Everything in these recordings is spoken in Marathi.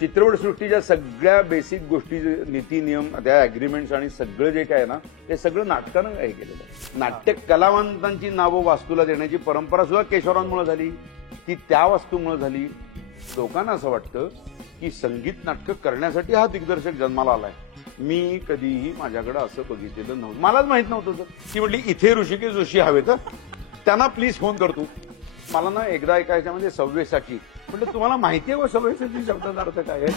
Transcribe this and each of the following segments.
चित्रपटसृष्टीच्या सगळ्या बेसिक गोष्टी, नीती नियम, त्या अग्रीमेंट्स आणि सगळं जे काय ना ते सगळं नाटकानं हे केलेलं आहे. नाट्य कलावंतांची नावं वास्तूला देण्याची परंपरा सुद्धा केशवरावांमुळे झाली, ती त्या वास्तूमुळे झाली. लोकांना असं वाटतं की संगीत नाटकं करण्यासाठी हा दिग्दर्शक जन्माला आलाय. मी कधीही माझ्याकडे असं बघितलेलं नव्हतं. मलाच माहित नव्हतं की म्हटली इथे ऋषिकेश जोशी हवेत, त्यांना प्लीज फोन करतो. मला ना एकदा ऐकायचं म्हणजे सव्यसाची म्हणजे तुम्हाला माहिती आहे व सव्यसाची शब्दाचा अर्थ काय आहे?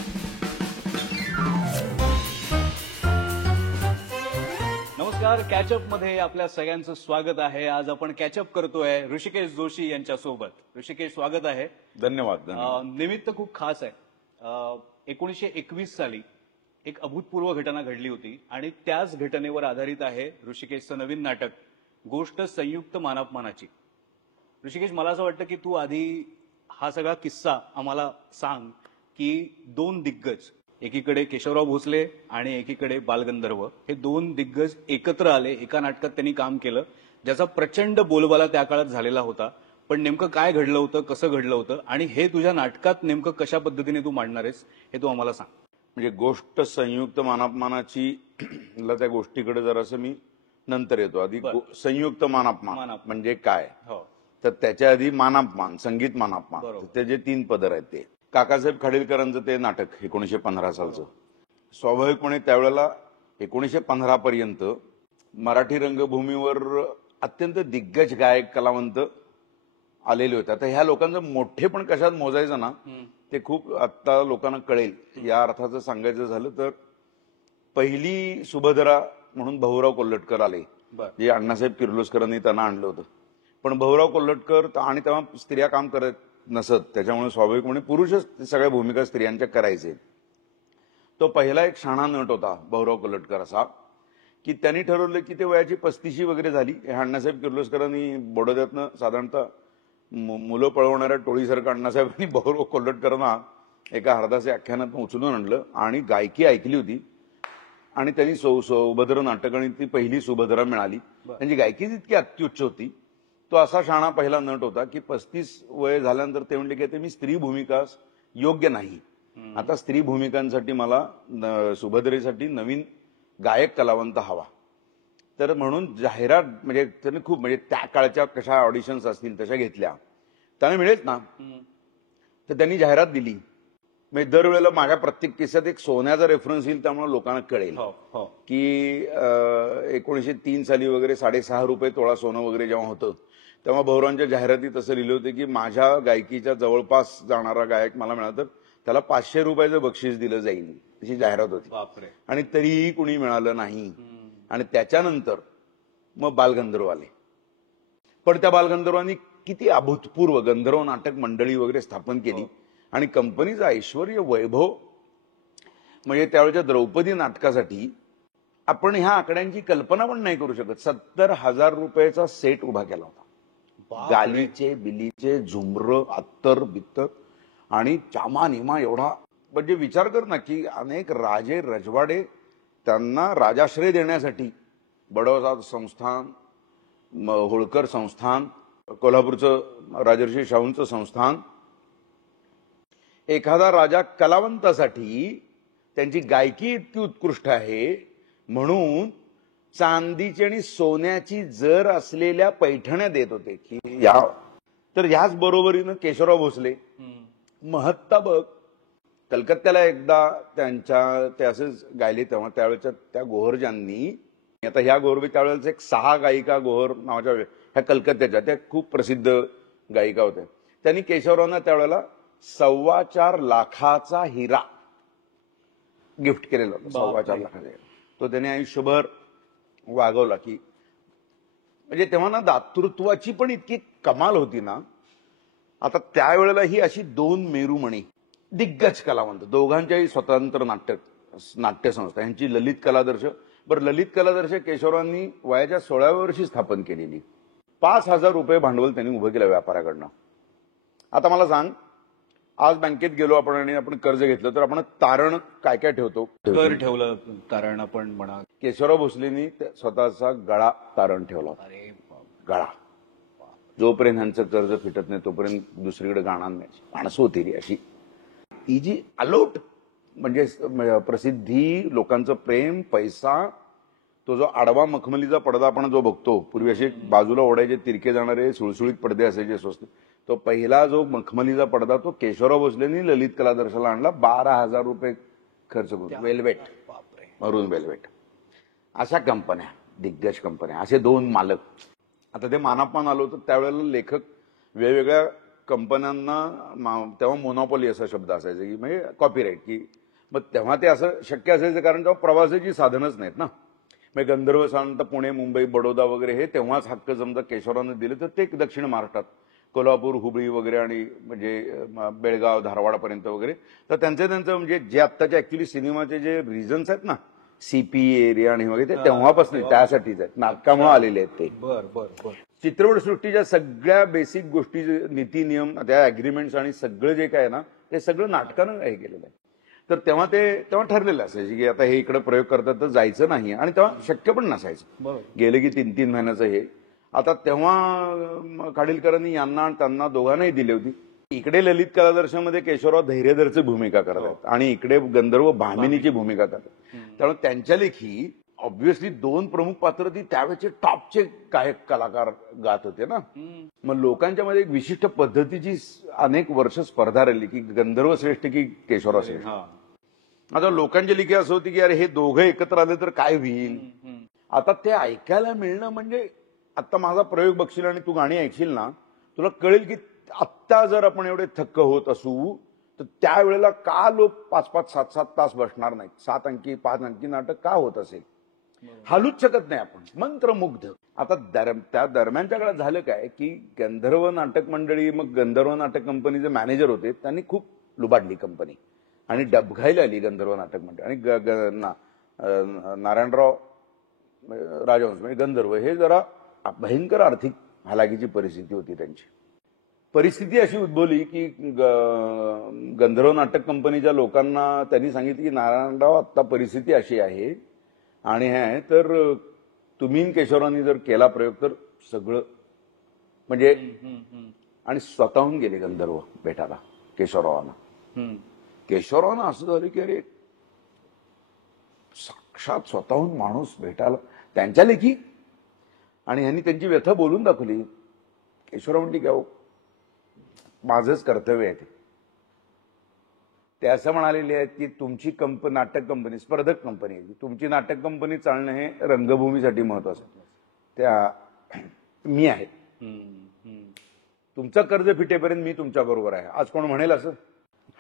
नमस्कार, कॅचअप मध्ये आपल्या सगळ्यांचं स्वागत आहे. आज आपण कॅचअप करतोय ऋषिकेश जोशी यांच्या सोबत. ऋषिकेश, स्वागत आहे. धन्यवाद. निमित्त खूप खास आहे. 1921 साली एक अभूतपूर्व घटना घडली होती आणि त्याच घटनेवर आधारित आहे ऋषिकेशचं नवीन नाटक गोष्ट संयुक्त मानापमानाची. ऋषिकेश, मला असं वाटतं की तू आधी हा सगळा किस्सा आम्हाला सांग की दोन दिग्गज, एकीकडे केशवराव भोसले आणि एकीकडे बालगंधर्व, हे दोन दिग्गज एकत्र आले, एका नाटकात त्यांनी काम केलं ज्याचा प्रचंड बोलबाला त्या काळात झालेला होता. पण नेमकं काय घडलं होतं, कसं घडलं होतं आणि हे तुझ्या नाटकात नेमकं कशा पद्धतीने तू मांडणार आहेस हे तू आम्हाला सांग. म्हणजे गोष्ट संयुक्त मानापमानाची त्या गोष्टीकडे जरासं मी नंतर येतो. आधी संयुक्त मानापमान म्हणजे काय, तर त्याच्या आधी मानापमान, संगीत मानापमान, ते जे 3 पदर आहेत ते काकासाहेब खाडीलकरांचं ते नाटक 1915 सालचं. स्वाभाविकपणे त्यावेळेला 1915 पर्यंत मराठी रंगभूमीवर अत्यंत दिग्गज गायक कलावंत आलेले होते. आता ह्या लोकांचं मोठे पण कशात मोजायचं ना ते खूप आता लोकांना कळेल. या अर्थाचं सांगायचं झालं तर पहिली सुभद्रा म्हणून भाऊराव कोल्हटकर आले, जे अण्णासाहेब किर्लोस्करांनी त्यांना आणलं होतं. पण भाऊराव कोल्हटकर आणि तेव्हा स्त्रिया काम करत नसत, त्याच्यामुळे स्वाभाविकपणे पुरुषच सगळ्या भूमिका स्त्रियांच्या करायचे. तो पहिला एक शाणा नट होता भाऊराव कोल्हटकर असा, की त्यांनी ठरवलं की ते वयाची 35 वगैरे झाली. अण्णासाहेब किर्लोस्करांनी बडोद्यातनं साधारणतः मुलं पळवणाऱ्या टोळीसारखं अण्णासाहेबांनी भाऊराव कोल्हटकरांना एका हरदासे आख्यानातून उचलून आणलं आणि गायकी ऐकली होती आणि त्यांनी सुभद्रा नाटक आणि ती पहिली सुभद्रा मिळाली. त्यांची गायकी इतकी अत्युच्च होती. तो असा शाणा पहिला नट होता की 35 वय झाल्यानंतर ते म्हणले की मी स्त्री भूमिका योग्य नाही, आता स्त्री भूमिकांसाठी मला सुभद्रेसाठी नवीन गायक कलावंत हवा. तर म्हणून जाहिरात म्हणजे त्यांनी खूप म्हणजे त्या काळच्या कशा ऑडिशन्स असतील तशा घेतल्या, त्याने मिळेल ना, तर त्यांनी जाहिरात दिली. म्हणजे दरवेळेला माझ्या प्रत्येक किस्सात एक सोन्याचा रेफरन्स येईल, त्यामुळे लोकांना कळेल की 1903 साली वगैरे 6.5 रुपये तोळा सोनं वगैरे जेव्हा होतं तेव्हा भाऊरावांच्या जाहिरातीत असं लिहिलं होतं की माझ्या गायकीच्या जवळपास जाणारा गायक मला मिळाला तर त्याला 500 रुपयाचं बक्षीस दिलं जाईल, अशी जाहिरात होती. आणि तरीही कुणी मिळालं नाही. आणि त्याच्यानंतर मग बालगंधर्व आले. पण त्या बालगंधर्वांनी किती अभूतपूर्व गंधर्व नाटक मंडळी वगैरे स्थापन केली आणि कंपनीचा ऐश्वर वैभव म्हणजे त्यावेळेच्या द्रौपदी नाटकासाठी आपण ह्या आकड्यांची कल्पना पण नाही करू शकत. 70,000 रुपयाचा सेट उभा केला होता. गालीचे बिलीचे झुमर अत्तर बित्तर आणि चामा निमा एवढा. म्हणजे विचार कर ना की अनेक राजे रजवाडे त्यांना राजाश्रय देण्यासाठी बडोदा संस्थान, होळकर संस्थान, कोल्हापूरचं राजर्षी शाहूंचं संस्थान, एखादा राजा कलावंतासाठी त्यांची गायकी इतकी उत्कृष्ट आहे म्हणून चांदीची आणि सोन्याची जर असलेल्या पैठण्या देत होते की या. तर ह्याच बरोबरीनं केशवराव भोसले महत्ता बघ. कलकत्त्याला एकदा ते असेच गायले तेव्हा त्यावेळेच्या त्या गोहरजांनी, आता ह्या गोहर त्यावेळेला एक 6 गायिका गोहर नावाच्या ह्या कलकत्त्याच्या त्या खूप प्रसिद्ध गायिका होत्या. त्यांनी केशवरावांना त्यावेळेला 4.25 लाखाचा हिरा गिफ्ट केलेला होता. 4.25 लाखाचा हिरा तो त्याने आयुष्यभर वागवला. की म्हणजे तेव्हा ना दातृत्वाची पण इतकी कमाल होती ना. आता त्यावेळेला ही अशी 2 मेरुमणी दिग्गज कलावंत, दोघांच्याही स्वतंत्र नाट्यसंस्था, यांची ललित कलादर्श. बरं, ललित कलादर्श केशवरावांनी वयाच्या 16व्या वर्षी स्थापन केलेली. 5,000 रुपये भांडवल त्यांनी उभं केलं व्यापाऱ्याकडनं. आता मला सांग, आज बँकेत गेलो आपण आणि आपण कर्ज घेतलं तर आपण तारण काय काय ठेवतो? कर ठेवलं, तारण आपण म्हणा. केशवराव भोसलेंनी स्वतःचा गळा तारण ठेवला. गळा. जोपर्यंत ह्यांचं कर्ज फिटत नाही तोपर्यंत दुसरीकडे गाणार नाही. माणसं होती ती अशी. ती जी अलोट म्हणजे प्रसिद्धी, लोकांचं प्रेम, पैसा, तो जो आडवा मखमलीचा पडदा आपण जो बघतो, पूर्वी असे बाजूला ओढायचे तिरके जाणारे सुळसुळीत पडदे असायचे स्वस्त, तो पहिला जो मखमलीचा पडदा तो केशवराव भोसलेंनी ललित कला दर्शनाला आणला 12,000 रुपये खर्च करून. वेल्वेट, मरून वेल्वेट, अशा कंपन्या, दिग्गज कंपन्या, असे 2 मालक. आता ते मानापमान आलो तर त्यावेळेला लेखक वेगवेगळ्या कंपन्यांना, तेव्हा मोनोपॉली असा शब्द असायचा की म्हणजे कॉपीराईट, की मग तेव्हा ते असं शक्य असायचं कारण तेव्हा प्रवासाची साधनच नाहीत ना. म्हणजे गंधर्व साधारणतः पुणे, मुंबई, बडोदा वगैरे हे तेव्हाच हक्क समजा केशवरावांनी दिले, तर ते दक्षिण महाराष्ट्रात कोल्हापूर, हुबळी वगैरे आणि म्हणजे बेळगाव, धारवाडपर्यंत वगैरे. तर त्यांचं म्हणजे जे आत्ताचे ऍक्च्युली सिनेमाचे जे रिझन्स आहेत ना, सीपी एरिया आणि वगैरे, ते तेव्हापासून त्यासाठीच आहेत, नाटकामुळे आलेले आहेत ते. बर. चित्रपटसृष्टीच्या सगळ्या बेसिक गोष्टी, नीती नियम, त्या अग्रीमेंट्स आणि सगळं जे काय ना, ते सगळं नाटकानं हे केलेलं आहे. तर तेव्हा ठरलेलं असायचं की आता हे इकडे प्रयोग करतात तर जायचं नाही, आणि तेव्हा शक्य पण नसायचं. गेले की 3-3 महिन्याचं हे. आता तेव्हा खाडीलकरांनी यांना आणि त्यांना दोघांनाही दिली होती. इकडे ललित कला दर्शनमध्ये केशवराव धैर्यधरची भूमिका करतात आणि इकडे गंधर्व भामिनीची भूमिका करतात. त्यामुळे त्यांच्या लेखी ऑब्व्हियसली 2 प्रमुख पात्र ती त्यावेळेचे टॉपचे गायक कलाकार गात होते ना. मग लोकांच्या मध्ये एक विशिष्ट पद्धतीची अनेक वर्ष स्पर्धा राहिली की गंधर्व श्रेष्ठ की केशवराव श्रेष्ठ. आता लोकांची लेखी असं होती की अरे हे दोघं एकत्र आले तर काय होईल. आता ते ऐकायला मिळणं म्हणजे, आता माझा प्रयोग बघशील आणि तू गाणी ऐकशील ना, तुला कळेल की आत्ता जर आपण एवढे थक्क होत असू तर त्यावेळेला का लोक 5-5, 7-7 तास बसणार नाहीत. 7 अंकी 5 अंकी नाटक का होत असेल, हलूच शकत नाही आपण, मंत्रमुग्ध. आता त्या दरम्यानच्या काळात झालं काय की गंधर्व नाटक मंडळी, मग गंधर्व नाटक कंपनीचे मॅनेजर होते, त्यांनी खूप लुबाडली कंपनी आणि डबघाईला आली गंधर्व नाटक मंडळ. आणि नारायणराव राजहंस म्हणजे गंधर्व हे जरा भयंकर आर्थिक हालाकीची परिस्थिती होती त्यांची. परिस्थिती अशी उद्भवली की गंधर्व नाटक कंपनीच्या लोकांना त्यांनी सांगितलं की नारायणराव आत्ता परिस्थिती अशी आहे आणि हे तर तुम्ही केशवरावांनी जर केला प्रयोग तर सगळं म्हणजे, आणि स्वतःहून गेले गंधर्व भेटायला केशवरावांना. केशवरावांना असं झालं की अरे साक्षात स्वतःहून माणूस भेटायला त्यांच्या लेखी, आणि ह्यांनी त्यांची व्यथा बोलून दाखवली. केशवराव म्हणली की माझंच कर्तव्य आहे ते असं म्हणालेले आहेत की तुमची नाटक कंपनी स्पर्धक कंपनी आहे, तुमची नाटक कंपनी चालणं हे रंगभूमीसाठी महत्वाचं. त्या मी आहे, तुमचं कर्ज फिटेपर्यंत मी तुमच्या बरोबर आहे. आज कोण म्हणेल असं?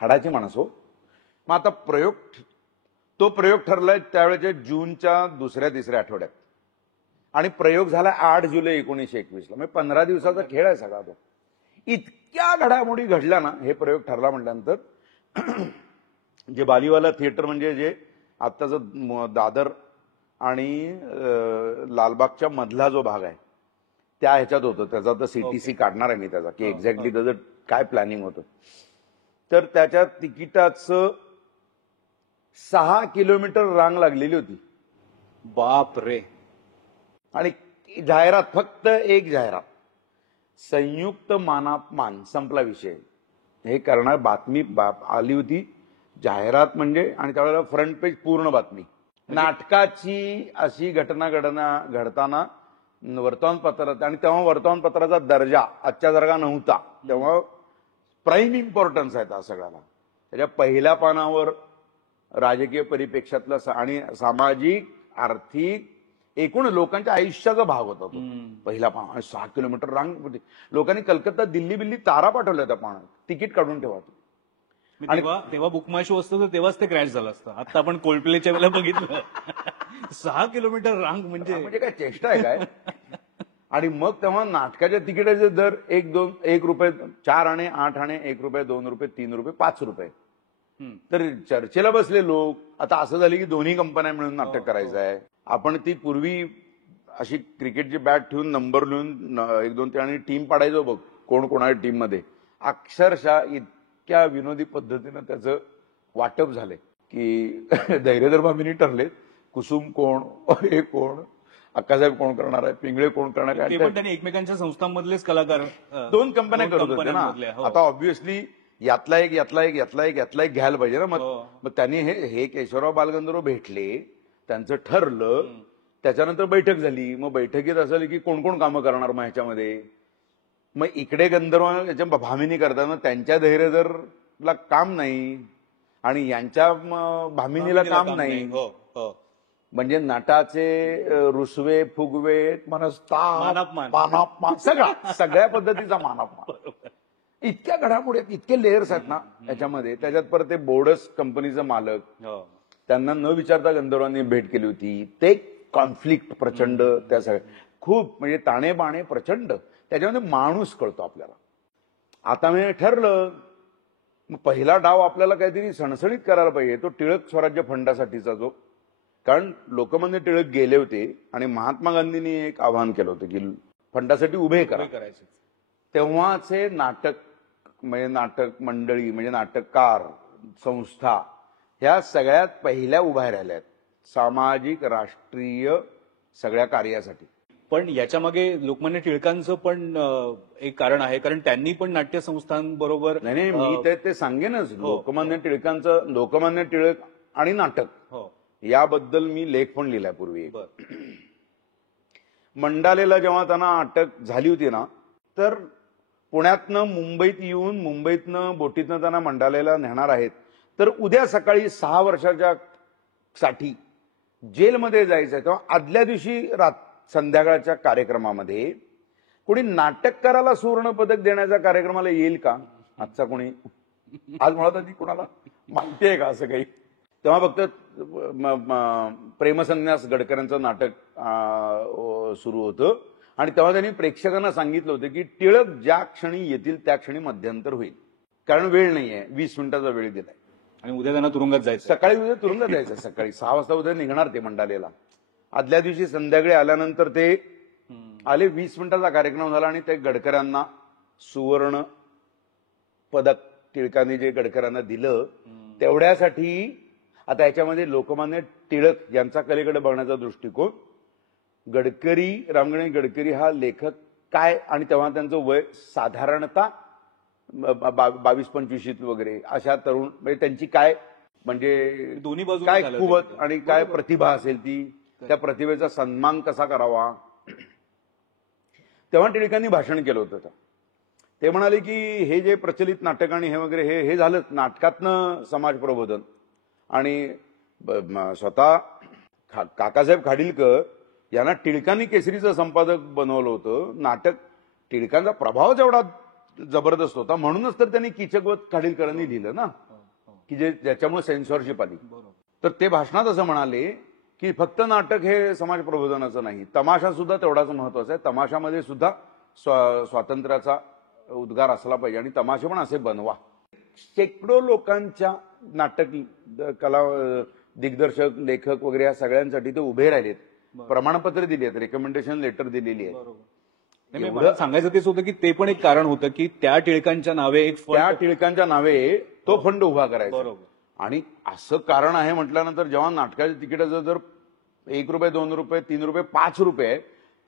हाडाची माणस हो. मग आता तो प्रयोग ठरलाय त्यावेळेच्या जूनच्या 2-3 आठवड्यात, आणि प्रयोग झाला 8 जुलै 1921ला. म्हणजे 15 दिवसाचा खेळ आहे सगळा तो. इतक्या घडामोडी घडल्या ना, हे प्रयोग ठरला म्हटल्यानंतर जे बालीवाला थिएटर म्हणजे जे आत्ताचं दादर आणि लालबागच्या मधला जो भाग आहे त्या ह्याच्यात होतं, त्याचा तर सीटीसी काढणार आहे मी त्याचा की एक्झॅक्टली त्याचं काय प्लॅनिंग होतं. तर त्याच्या तिकिटाचं 6 किलोमीटर रांग लागलेली होती. बाप रे. आणि जाहिरात, फक्त एक जाहिरात, संयुक्त मानापमान, संपला विषय. हे करणार बातमी आली होती, जाहिरात म्हणजे, आणि त्यावेळेला फ्रंट पेज पूर्ण बातमी. नाटकाची अशी घटना घडताना वर्तमानपत्रात, आणि तेव्हा वर्तमानपत्राचा दर्जा आजच्यासारखा नव्हता, तेव्हा प्राईम इम्पॉर्टन्स आहे त्या सगळ्याला. त्याच्या पहिल्या पानावर राजकीय परिप्रेक्ष्यातला आणि सामाजिक, आर्थिक, एकूण लोकांच्या आयुष्याचा भाग होता तो पहिला पान. 6 किलोमीटर रांग होती. लोकांनी कलकत्ता, दिल्ली तारा पाठवल्या त्या पानात, तिकीट काढून ठेवा. आणि तेव्हा बुकमाय शो असतं तर तेव्हाच ते क्रॅश झालं असतं. आता आपण कोल्डप्लेच्या वेळेला बघितलं 6 किलोमीटर रांग म्हणजे काय चेष्टा आहे काय. आणि मग तेव्हा नाटकाच्या तिकिटाचे दर 1 रुपये, 4 आणे, 8 आणे, 1 रुपये, 2 रुपये, 3 रुपये, 5 रुपये. तर चर्चेला बसले लोक. आता असं झालं की दोन्ही कंपन्या मिळून नाटक करायचं आहे. आपण ती पूर्वी अशी क्रिकेटची बॅट ठेवून नंबर लिहून 1, 2, 3 आणि टीम पाडायचो बघ, कोण कोणाच्या टीम मध्ये. अक्षरशः इतक्या विनोदी पद्धतीनं त्याचं वाटप झालंय की धैर्यधर भामिनी ठरले, कुसुम कोण, हे कोण, अक्कासाहेब कोण करणार आहे, पिंगळे कोण करणार आहे. त्यांनी एकमेकांच्या संस्थांमधलेच कलाकार 2 कंपन्या करत होते ना. आता ऑब्व्हियसली यातला एक घ्यायला पाहिजे ना. मग त्यांनी हे केशवराव बालगंधर्व भेटले, त्यांचं ठरलं, त्याच्यानंतर बैठक झाली. मग बैठकीत असं झालं की कोण कोण कामं करणार मग ह्याच्यामध्ये. मग इकडे गंधर्व याच्या भामिनी करताना त्यांच्या धैर्यधरला काम नाही आणि यांच्या भामिनीला काम नाही. म्हणजे नटाचे रुसवे फुगवे मानापमान सगळ्या पद्धतीचा मानापमान. इतक्या घडामोडी आहेत, इतके लेयर्स आहेत ना याच्यामध्ये. त्याच्यात परत ते बोर्डस कंपनीचं मालक, त्यांना न विचारता गंधर्वांनी भेट केली होती. ते कॉन्फ्लिक्ट प्रचंड, त्या सगळ्या खूप म्हणजे ताणेबाणे प्रचंड. त्याच्यामध्ये माणूस कळतो आपल्याला. आता मी ठरलं, मग पहिला डाव आपल्याला काहीतरी सणसणीत करायला पाहिजे. तो टिळक स्वराज्य फंडासाठीचा जो, कारण लोकमान्य टिळक गेले होते आणि महात्मा गांधींनी एक आवाहन केलं होतं की फंडासाठी उभे करायचे. तेव्हाचे नाटक म्हणजे नाटक मंडळी म्हणजे नाटककार संस्था ह्या सगळ्यात पहिल्या उभ्या राहिल्या आहेत सामाजिक राष्ट्रीय सगळ्या कार्यासाठी. पण याच्या मागे लोकमान्य टिळकांचं पण एक कारण आहे, कारण त्यांनी पण नाट्यसंस्थांबरोबर नाही मी ते सांगेनच. लोकमान्य टिळकांचं, लोकमान्य टिळक आणि नाटक याबद्दल मी लेख पण लिहिलाय पूर्वी. मंडालेला जेव्हा त्यांना अटक झाली होती ना, तर पुण्यातनं मुंबईत येऊन मुंबईतनं बोटीतनं त्यांना मंडालेला नेणार आहेत. तर उद्या सकाळी 6 वर्षाच्या साठी जेलमध्ये जायचं आहे. तेव्हा आदल्या दिवशी संध्याकाळच्या कार्यक्रमामध्ये कोणी नाटककाराला सुवर्ण पदक देण्याच्या कार्यक्रमाला येईल का आजचा कोणी? आज म्हणत होती कोणाला माहिती आहे का असं काही? तेव्हा फक्त प्रेमसन्यास गडकऱ्यांचं नाटक सुरू होतं आणि तेव्हा त्यांनी प्रेक्षकांना सांगितलं होतं की टिळक ज्या क्षणी येतील त्या क्षणी मध्यंतर होईल, कारण वेळ नाहीये. 20 मिनिटाचा वेळ दिलाय आणि उद्या त्यांना तुरुंगात जायचं. सकाळी उद्या तुरुंगात जायचं. सकाळी 6 वाजता उद्या निघणार ते मंडालेला. आदल्या दिवशी संध्याकाळी आल्यानंतर ते आले. 20 मिनिटाचा कार्यक्रम झाला आणि ते गडकऱ्यांना सुवर्ण पदक टिळकांनी जे गडकऱ्यांना दिलं तेवढ्यासाठी. आता याच्यामध्ये लोकमान्य टिळक यांचा कलेकडे बघण्याचा दृष्टिकोन, गडकरी रामगणे गडकरी हा लेखक काय, आणि तेव्हा त्यांचं वय साधारणतः 22-25 वगैरे अशा तरुण, म्हणजे त्यांची काय म्हणजे दोन्ही बाजू काय कुवत आणि काय प्रतिभा असेल ती, त्या प्रतिभेचा सन्मान कसा करावा. तेव्हा टिळकांनी भाषण केलं होतं. ते म्हणाले की हे जे प्रचलित नाटक आणि हे वगैरे हे झालं नाटकातनं समाज प्रबोधन. आणि स्वतः काकासाहेब खाडिलकर यांना टिळकांनी केसरीचं संपादक बनवलं होतं. नाटक टिळकांचा प्रभाव जेवढा जबरदस्त होता म्हणूनच तर त्यांनी कीचकवत खाडिलकरांनी लिहिलं ना, की ज्याच्यामुळे सेन्सॉरशिप आली. तर ते भाषणात असं म्हणाले की फक्त नाटक हे समाज प्रबोधनाचं नाही, तमाशा सुद्धा तेवढाच महत्वाचा आहे. तमाशामध्ये सुद्धा स्वातंत्र्याचा उद्गार असला पाहिजे आणि तमाशे पण असे बनवा. शेकडो लोकांच्या नाटक कला दिग्दर्शक लेखक वगैरे या सगळ्यांसाठी ते उभे राहिलेत. प्रमाणपत्र दिली आहेत, रेकमेंडेशन लेटर दिलेली आहे. मला सांगायचं तेच होतं की ते पण एक कारण होतं की त्या टिळकांच्या नावे तो फंड उभा करायचा. आणि असं कारण आहे म्हटल्यानंतर जेव्हा नाटकाच्या तिकिटाचं जर ₹1, ₹2, ₹3, ₹5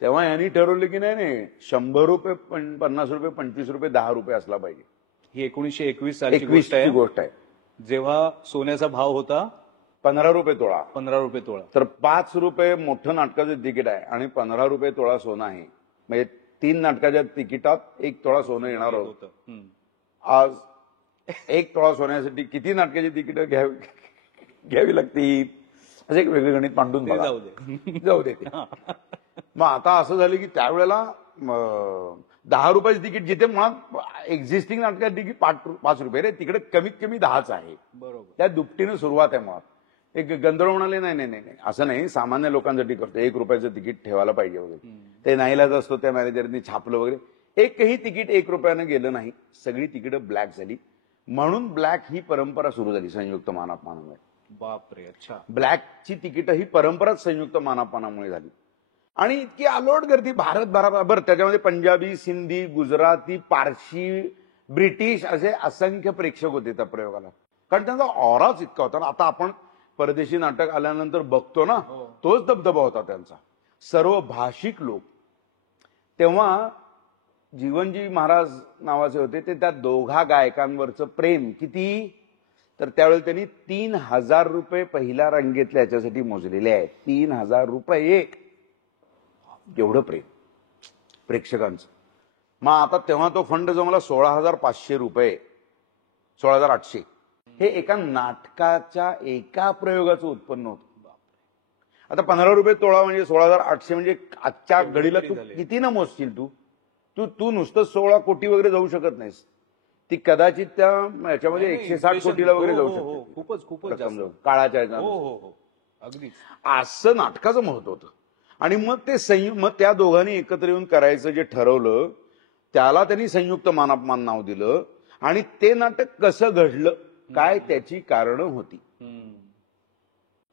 तेव्हा यांनी ठरवलं की नाही ₹100, ₹50, ₹25, ₹10 असला पाहिजे. ही 1921 सालची गोष्ट आहे, जेव्हा सोन्याचा भाव होता ₹15 तोळा. तर ₹5 मोठं नाटकाचं तिकीट आहे आणि ₹15 तोळा सोनं आहे. म्हणजे 3 नाटकाच्या तिकिटात 1 तोळा सोनं येणार होतं. आज 1 तोळा सोन्यासाठी किती नाटकाची तिकीट घ्यावी लागतील, असे एक वेगळे गणित मांडून जाऊ दे. मग आता असं झालं की त्यावेळेला ₹10 तिकीट, जिथे मुळात एक्झिस्टिंग नाटकाचं तिकीट ₹5 रे, तिकडे कमीत कमी 10च आहे. बरोबर, त्या दुपटीनं सुरुवात आहे. मुळात एक गंधर्व म्हणाले नाही असं नाही, सामान्य लोकांसाठी करतो, ₹1 तिकीट ठेवायला पाहिजे वगैरे. ते नाईलाज असतो, त्या मॅनेजरनी छापलं वगैरे. एकही तिकीट ₹1 गेलं नाही, सगळी तिकीटं ब्लॅक झाली. म्हणून ब्लॅक ही परंपरा सुरू झाली संयुक्त मानापमानामुळे. बापरे, अच्छा. ब्लॅकची तिकीटं ही परंपराच संयुक्त मानापमानामुळे झाली. आणि इतकी अलोट गर्दी भारतभराभर, त्याच्यामध्ये पंजाबी, सिंधी, गुजराती, पारशी, ब्रिटिश असे असंख्य प्रेक्षक होते त्या प्रयोगाला, कारण त्यांचा ऑराच इतका होता ना. आता आपण परदेशी नाटक आल्यानंतर बघतो ना, तोच दबदबा होता त्यांचा. सर्व भाषिक लोक. तेव्हा जीवनजी महाराज नावाचे होते, ते त्या दोघा गायकांवरचं प्रेम किती, तर त्यावेळेला त्यांनी 3,000 रुपये पहिल्या रांगेतल्या याच्यासाठी मोजलेले आहेत. 3,000 रुपये, एवढं प्रेम प्रेक्षकांचं. मग आता तेव्हा तो फंड जमला 16,500 रुपये, 16,800. हे एका नाटकाच्या एका प्रयोगाचं उत्पन्न होतं. आता 15 रुपये तोळा म्हणजे 16,800, म्हणजे आजच्या घडीला तू किती न मोजशील, तू नुसतं 16 कोटी वगैरे जाऊ शकत नाहीस. ती कदाचित त्या याच्यामध्ये 160 कोटीला वगैरे जाऊ शकते. खूपच काळाच्या अगदी असं नाटकाचं महत्व होतं. आणि मग त्या दोघांनी एकत्र येऊन करायचं जे ठरवलं, त्याला त्यांनी संयुक्त मानापमान नाव दिलं. आणि ते नाटक कसं घडलं, काय त्याची कारणं होती.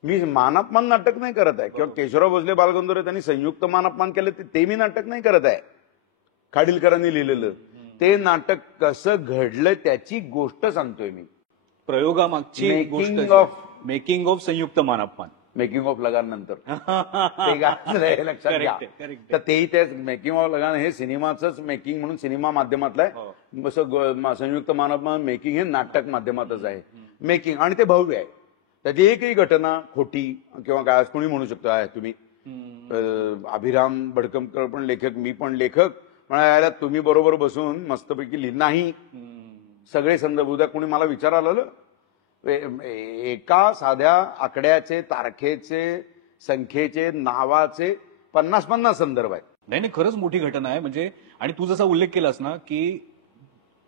मी मानापमान नाटक नाही करत आहे, किंवा केशवराव भोसले बालगंधर्व त्यांनी संयुक्त मानापमान केलं ते मी नाटक नाही करत आहे. खाडीलकरांनी लिहिलेलं ते नाटक कसं घडलं त्याची गोष्ट सांगतोय मी. प्रयोगामागची मेकिंग ऑफ संयुक्त मानापमान, मेकिंग ऑफ लगान नंतर ते गाणं लक्षात घ्या. तर तेही तेच मेकिंग ऑफ लगान हे सिनेमाचंच मेकिंग म्हणून सिनेमा माध्यमातलं आहे. संयुक्त मानापमान मेकिंग हे नाटक माध्यमातच आहे मेकिंग. आणि ते भव्य आहे. त्याची एकही घटना खोटी किंवा काय कोणी म्हणू शकतो आहे. तुम्ही अभिराम भडकमकर पण लेखक, मी पण लेखक, म्हणायला तुम्ही बरोबर बसून मस्तपैकी लिहिलं नाही. सगळे संदर्भ, उद्या कोणी मला विचारायला एका साध्या आकड्याचे, तारखेचे, संख्येचे, नावाचे 50-50 संदर्भ आहेत. नाही, खरंच मोठी घटना आहे. म्हणजे आणि तू जसा उल्लेख केलास ना, की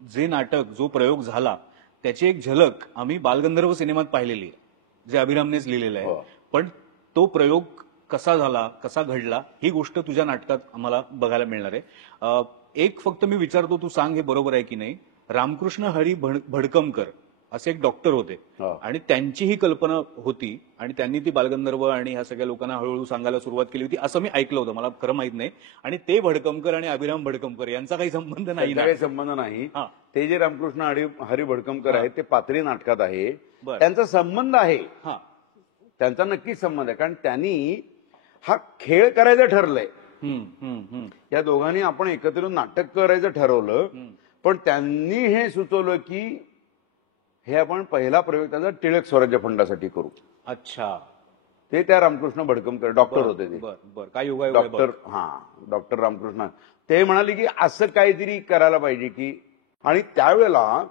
जे नाटक, जो प्रयोग झाला त्याची एक झलक आम्ही बालगंधर्व सिनेमात पाहिलेली आहे, जे अभिरामनेच लिहिलेलं आहे. पण तो प्रयोग कसा झाला, कसा घडला, ही गोष्ट तुझ्या नाटकात आम्हाला बघायला मिळणार आहे. एक फक्त मी विचारतो, तू सांग हे बरोबर आहे की नाही. रामकृष्ण हरी भडकमकर असे एक डॉक्टर होते आणि त्यांची ही कल्पना होती आणि त्यांनी ती बालगंधर्व आणि ह्या सगळ्या लोकांना हळूहळू सांगायला सुरुवात केली होती, असं मी ऐकलं होतं. मला खरं माहित नाही. आणि ते भडकमकर आणि अभिराम भडकमकर यांचा काही संबंध नाही. काही संबंध नाही. ते जे रामकृष्ण हरी भडकमकर आहेत ते पाथरी नाटकात आहे. त्यांचा संबंध आहे, त्यांचा नक्कीच संबंध आहे. कारण त्यांनी हा खेळ करायचं ठरलंय. या दोघांनी आपण एकत्र नाटक करायचं ठरवलं. पण त्यांनी हे सुचवलं की हे आपण पहिला प्रयोग त्याचा टिळक स्वराज्य फंडासाठी करू. अच्छा. ते त्या रामकृष्ण भडकमकर डॉक्टर होते ते. काय योगा डॉक्टर, डॉक्टर रामकृष्ण. ते म्हणाले की असं काहीतरी करायला पाहिजे की. आणि त्यावेळेला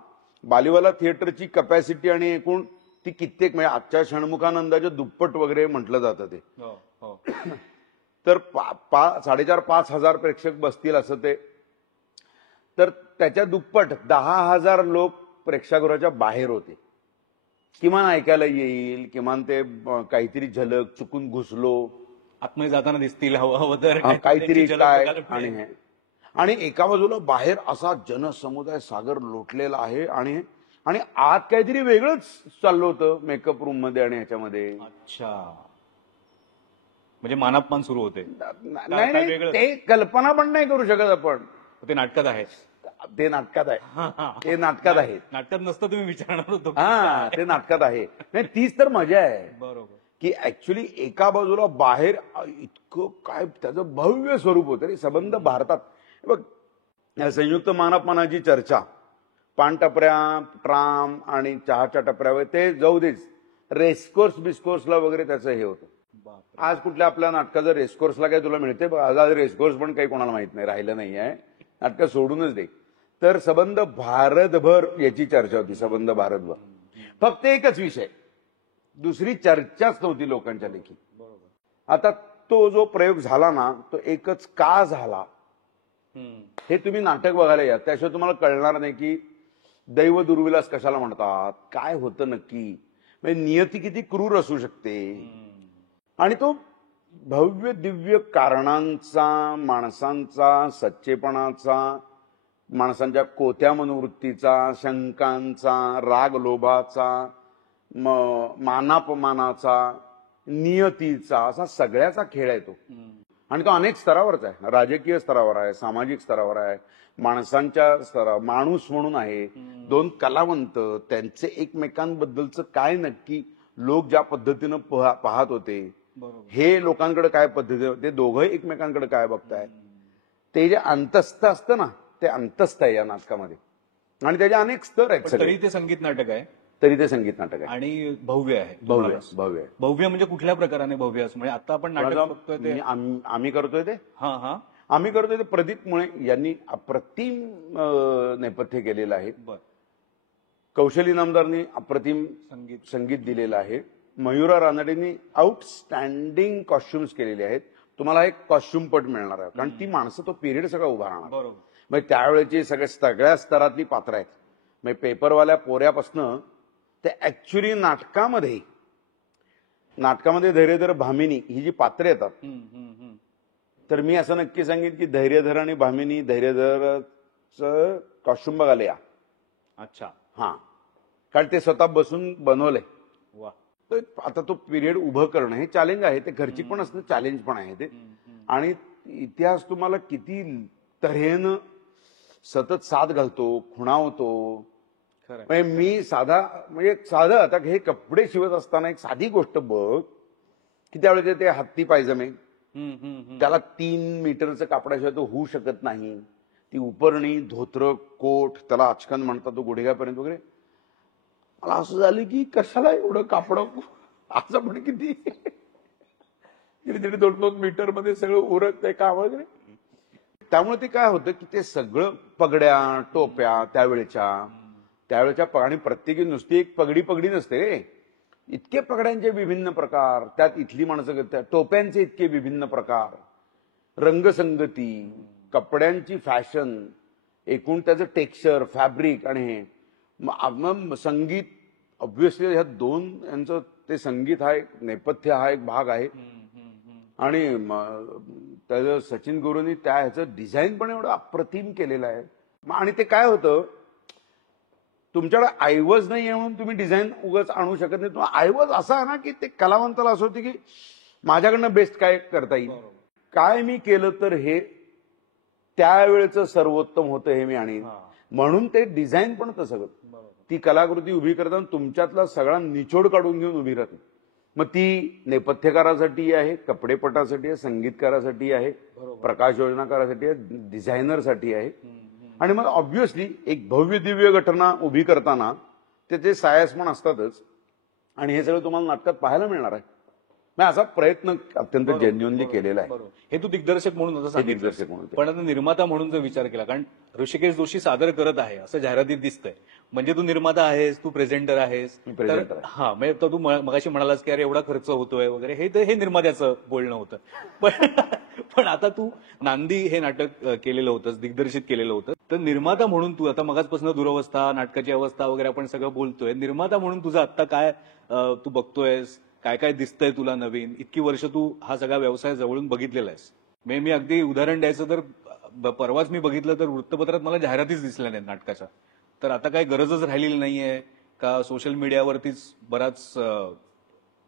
बालीवाला थिएटरची कपॅसिटी आणि एकूण ती कित्येक, म्हणजे आजच्या षण्मुखानंदाच्या दुप्पट वगैरे म्हटलं जातं ते. तर 4,500-5 हजार प्रेक्षक बसतील असं ते. तर त्याच्या दुप्पट 10,000 लोक प्रेक्षागृहाच्या बाहेर होते. किमान ऐकायला येईल, किमान ते काहीतरी झलक, चुकून घुसलो आतमध्ये जाताना दिसतील, हवं काहीतरी काय. आणि एका बाजूला बाहेर असा जनसमुदाय सागर लोटलेला आहे आणि आत काहीतरी वेगळंच चाललं होतं मेकअप रूम मध्ये आणि ह्याच्यामध्ये. अच्छा. म्हणजे मानापमान सुरू होते. नाही, ते कल्पना पण नाही करू शकत आपण. ते नाटकात आहे. ते नाटकात आहे. नाटकात नसतं तुम्ही विचारणार होतो. ते नाटकात आहे. नाही, तीच तर मजा आहे. बरोबर. की ऍक्च्युली एका बाजूला बाहेर इतकं काय त्याचं भव्य स्वरूप होतं. संबंध भारतात बघ, संयुक्त मानापमानाची चर्चा पानटपऱ्या, ट्राम आणि चहाच्या टपऱ्यावर ते जाऊ देच, रेसकोर्स बिस्कोर्सला वगैरे त्याचं हे होतं. आज कुठल्या आपल्या नाटकाचं रेसकोर्सला काय तुला मिळते? आज रेसकोर्स पण काही कोणाला माहित नाही, राहिलं नाही आहे. नाटकं सोडूनच दे. तर संबंध भारतभर याची चर्चा होती. संबंध भारतभर. फक्त एकच विषय, दुसरी चर्चाच नव्हती लोकांच्या देखील. आता तो जो प्रयोग झाला ना, तो एकच का झाला हे तुम्ही नाटक बघायला या, त्याशिवाय तुम्हाला कळणार नाही की दैव दुर्विलास कशाला म्हणतात, काय होतं नक्की. म्हणजे नियती किती क्रूर असू शकते. आणि तो भव्य दिव्य कारणांचा, माणसांचा सच्चेपणाचा, माणसांच्या कोत्या मनोवृत्तीचा, शंकांचा, राग लोभाचा, मानापमानाचा, नियतीचा, असा सगळ्याचा खेळ आहे तो. आणि तो अनेक स्तरावरच आहे. राजकीय स्तरावर आहे, सामाजिक स्तरावर आहे, माणसांच्या स्तरावर. माणूस म्हणून आहे, दोन कलावंत, त्यांचे एकमेकांबद्दलचं काय नक्की लोक ज्या पद्धतीनं पाहत होते, हे लोकांकडे काय पद्धती, ते दोघं एकमेकांकडे काय बघताय, ते जे अंतस्थ असतं ना, ते अंतस्थ आहे या नाटकामध्ये आणि त्याचे अनेक स्तर आहेत पण सगळे. तरी ते संगीत नाटक आहे तरी ते संगीत नाटक आहे. आणि भव्य आहे. भव्य म्हणालास. भव्य आहे. भव्य म्हणजे कुठल्या प्रकाराने भव्य असं म्हणजे आता आपण नाटक बघतोय ते आम्ही करतोय ते हा हा आम्ही करतोय ते प्रदीप मुळे यांनी अप्रतिम नेपथ्य केलेलं आहे. बर कौशली नामदारनी अप्रतिम संगीत दिलेलं आहे. मयुरा रानडेंनी आउटस्टँडिंग कॉस्ट्युम्स केलेले आहेत. तुम्हाला एक कॉस्ट्युम पट मिळणार आहे कारण ती माणसं तो पिरियड सगळा उभा राहणार. बरोबर म्हणजे त्यावेळेची सगळ्या स्तरातली पात्र आहेत. म्हणजे पेपरवाल्या पोऱ्यापासनं ते ऍक्च्युली नाटकामध्ये धैर्यधर भामिनी ही जी पात्र येतात तर मी असं नक्की सांगेन की धैर्यधर आणि भामिनी धैर्यधरचं कॉस्ट्युम बघायला या. अच्छा हा कारण ते स्वतः बसून बनवलंय. वा तर आता तो पिरियड उभं करणं हे चॅलेंज आहे. ते खर्चिक पण असणं चॅलेंज पण आहे ते. आणि इतिहास तुम्हाला किती तऱ्हेनं सतत साथ घालतो खुणावतो. खरं म्हणजे मी साधं आता हे कपडे शिवत असताना एक साधी गोष्ट बघ की त्यावेळेस ते हत्ती पायजमे त्याला 3 मीटरचं कापडाशिवाय तो होऊ शकत नाही. ती उपरणी धोत्र कोट त्याला आचकन म्हणतात तो गुडघ्यापर्यंत वगैरे. मला असं झालं की कशाला एवढं कापड असं पण किती 2-2 मीटर मध्ये सगळं उरकतंय का वगैरे. त्यामुळे ते काय होतं की ते सगळं पगड्या टोप्या त्यावेळेच्या आणि प्रत्येकी नुसती एक पगडी नसते रे. इतके पगड्यांचे विभिन्न प्रकार त्यात इथली माणसं टोप्यांचे इतके विभिन्न प्रकार रंगसंगती कपड्यांची फॅशन एकूण त्याचं टेक्स्चर फॅब्रिक आणि हे मग संगीत ऑब्व्हियसली ह्या दोन यांचं ते संगीत हा एक नेपथ्य हा एक भाग आहे. आणि त्याचं सचिन गुरूंनी त्या ह्याचं डिझाईन पण एवढं अप्रतिम केलेलं आहे. आणि ते काय होतं तुमच्याकडे ऐवज नाही आहे म्हणून तुम्ही डिझाईन उगाच आणू शकत नाही. तुम्हाला ऐवज असा आहे ना की ते कलावंताला असं होतं की माझ्याकडनं बेस्ट काय करता येईल काय मी केलं तर हे त्यावेळेचं सर्वोत्तम होतं हे मी आणीन. म्हणून ते डिझाईन पण तसं ती कलाकृती उभी करताना तुमच्यातला सगळा निचोड काढून घेऊन उभी राहते. मग ती नेपथ्यकारासाठी आहे कपडेपटासाठी आहे संगीतकारासाठी आहे प्रकाश योजनाकारासाठी आहे डिझायनरसाठी आहे. आणि मग ऑब्व्हियसली एक भव्य दिव्य घटना उभी करताना त्याचे सायास पण असतातच. आणि हे सगळं तुम्हाला नाटकात पाहायला मिळणार आहे. असा प्रयत्न अत्यंत जेन्युअनली केलेला आहे. हे तू दिग्दर्शक म्हणून आता सांगितलं पण आता निर्माता म्हणून जर विचार केला कारण ऋषिकेश जोशी सादर करत आहे असं जाहिरातीत दिसतंय म्हणजे तू निर्माता आहेस तू प्रेझेंटर आहेस. हा म्हणजे तू मगाशी म्हणालास की अरे एवढा खर्च होतोय वगैरे हे निर्मात्याचं बोलणं होतं. पण आता तू नांदी हे नाटक केलेलं होतं दिग्दर्शित केलेलं होतं तर निर्माता म्हणून तू आता मगाचपासून दुरवस्था नाटकाची अवस्था वगैरे आपण सगळं बोलतोय निर्माता म्हणून तुझं आता काय तू बघतोयस काय काय दिसतंय तुला नवीन इतकी वर्ष तू हा सगळा व्यवसाय जवळून बघितलेला आहेस. मी अगदी उदाहरण द्यायचं तर परवाच मी बघितलं तर वृत्तपत्रात मला जाहिरातीच दिसल्या नाही नाटकाच्या. तर आता काय गरजच राहिलेली नाहीये का सोशल मीडियावरतीच बराच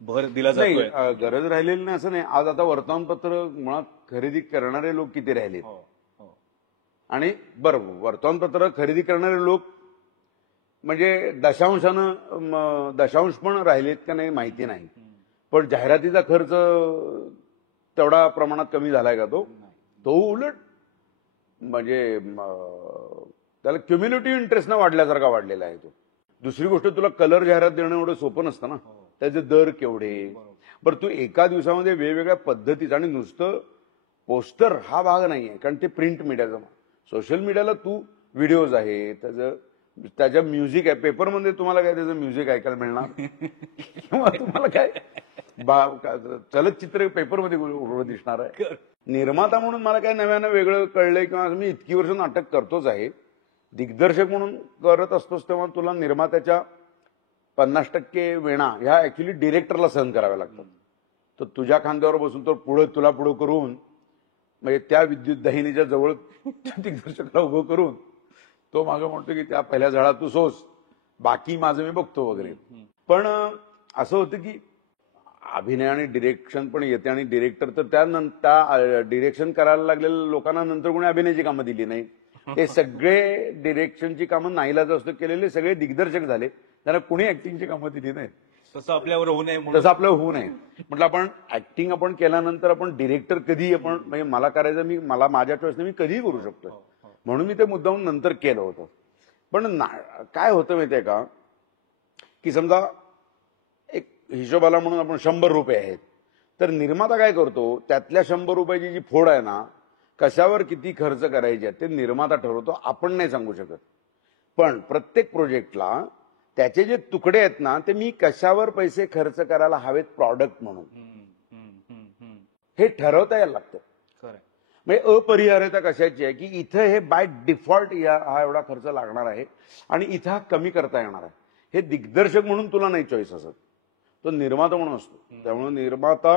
भर दिला जातोय. गरज राहिलेली नाही असं नाही. आज आता वर्तमानपत्र मुळात खरेदी करणारे लोक किती राहिले आणि बरं वर्तमानपत्र खरेदी करणारे लोक म्हणजे दशांश पण राहिलेत का नाही माहिती नाही. पण जाहिरातीचा खर्च तेवढा प्रमाणात कमी झालाय का तो उलट म्हणजे त्याला क्युम्युलेटिव्ह इंटरेस्टनं वाढल्यासारखा वाढलेला आहे तो. दुसरी गोष्ट तुला कलर जाहिरात देणं एवढं सोपं नसतं ना. त्याचे दर केवढे बरं तू एका दिवसामध्ये वेगवेगळ्या पद्धतीचं आणि नुसतं पोस्टर हा भाग नाहीये कारण ते प्रिंट मीडियाचा सोशल मीडियाला तू व्हिडिओज आहे त्याच्या म्युझिक आहे. पेपरमध्ये तुम्हाला काय त्याचं म्युझिक ऐकायला मिळणार किंवा तुम्हाला काय चलचित्र पेपरमध्ये दिसणार आहे. निर्माता म्हणून मला काय नव्यानं वेगळं कळलंय किंवा मी इतकी वर्ष नाटक करतोच आहे. दिग्दर्शक म्हणून करत असतोस तेव्हा तुला निर्मात्याच्या 50% वेणा ह्या ऍक्च्युली डिरेक्टरला सहन कराव्या लागतात. तर तुझ्या खांद्यावर बसून तर तुला पुढं करून म्हणजे त्या विद्युत दाहिनीच्या जवळ दिग्दर्शकाला उभं करून तो मागं म्हणतो की त्या पहिल्या झाडात तू सोस बाकी माझं मी बघतो वगैरे. पण असं होतं की अभिनय आणि डिरेक्शन पण येते आणि डिरेक्टर तर त्या डिरेक्शन करायला लागलेल्या लोकांना नंतर कोणी अभिनयाची कामं दिली नाही. हे सगळे डिरेक्शनची कामं नाईलाज असतो केलेले सगळे दिग्दर्शक झाले त्यांना कुणी ऍक्टिंगची कामं दिली नाही. तसं आपल्यावर होऊ नये तसं आपलं होऊ नये म्हटलं आपण ऍक्टिंग आपण केल्यानंतर आपण डिरेक्टर कधी आपण म्हणजे मला करायचं मला माझ्या चॉईसने मी कधीही करू शकतो. म्हणून मी ते मुद्दाम नंतर केलं होतं. पण काय होतं माहितीये का, की समजा एक हिशोबाला म्हणून आपण 100 रुपये आहेत, तर निर्माता काय करतो, त्यातल्या 100 रुपयाची जी फोड आहे ना, कशावर किती खर्च करायचे ते निर्माता ठरवतो, आपण नाही सांगू शकत. पण प्रत्येक प्रोजेक्टला त्याचे जे तुकडे आहेत ना, ते मी कशावर पैसे खर्च करायला हवेत प्रॉडक्ट म्हणून, हे ठरवता यायला लागतं. म्हणजे अपरिहार्यता कशाची आहे, की इथं हे बाय डिफॉल्ट हा एवढा खर्च लागणार आहे आणि इथं हा कमी करता येणार आहे. हे दिग्दर्शक म्हणून तुला नाही चॉईस असत, तो निर्माता म्हणून असतो. त्यामुळे निर्माता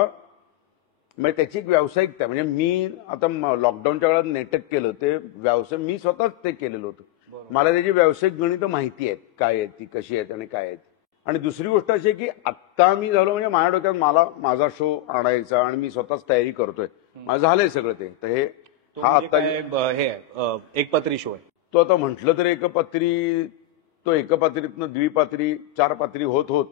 म्हणजे त्याची एक व्यावसायिकता. म्हणजे मी आता लॉकडाऊनच्या वेळात नाटक केलं, ते व्यवसाय मी स्वतःच ते केलेलं होतं. मला त्याची व्यावसायिक गणित माहिती आहेत, काय आहेत ती, कशी आहेत आणि काय आहेत. आणि दुसरी गोष्ट अशी आहे की आत्ता मी झालो म्हणजे माझ्या डोक्यात मला माझा शो आणायचा आणि मी स्वतःच तयारी करतोय, माझं झालंय सगळं ते. तर हे हा आता हे एकपात्री शो आहे तो. आता म्हटलं तर एकपात्री, तो एकपात्रीतनं द्विपात्री 4 पात्री होत होत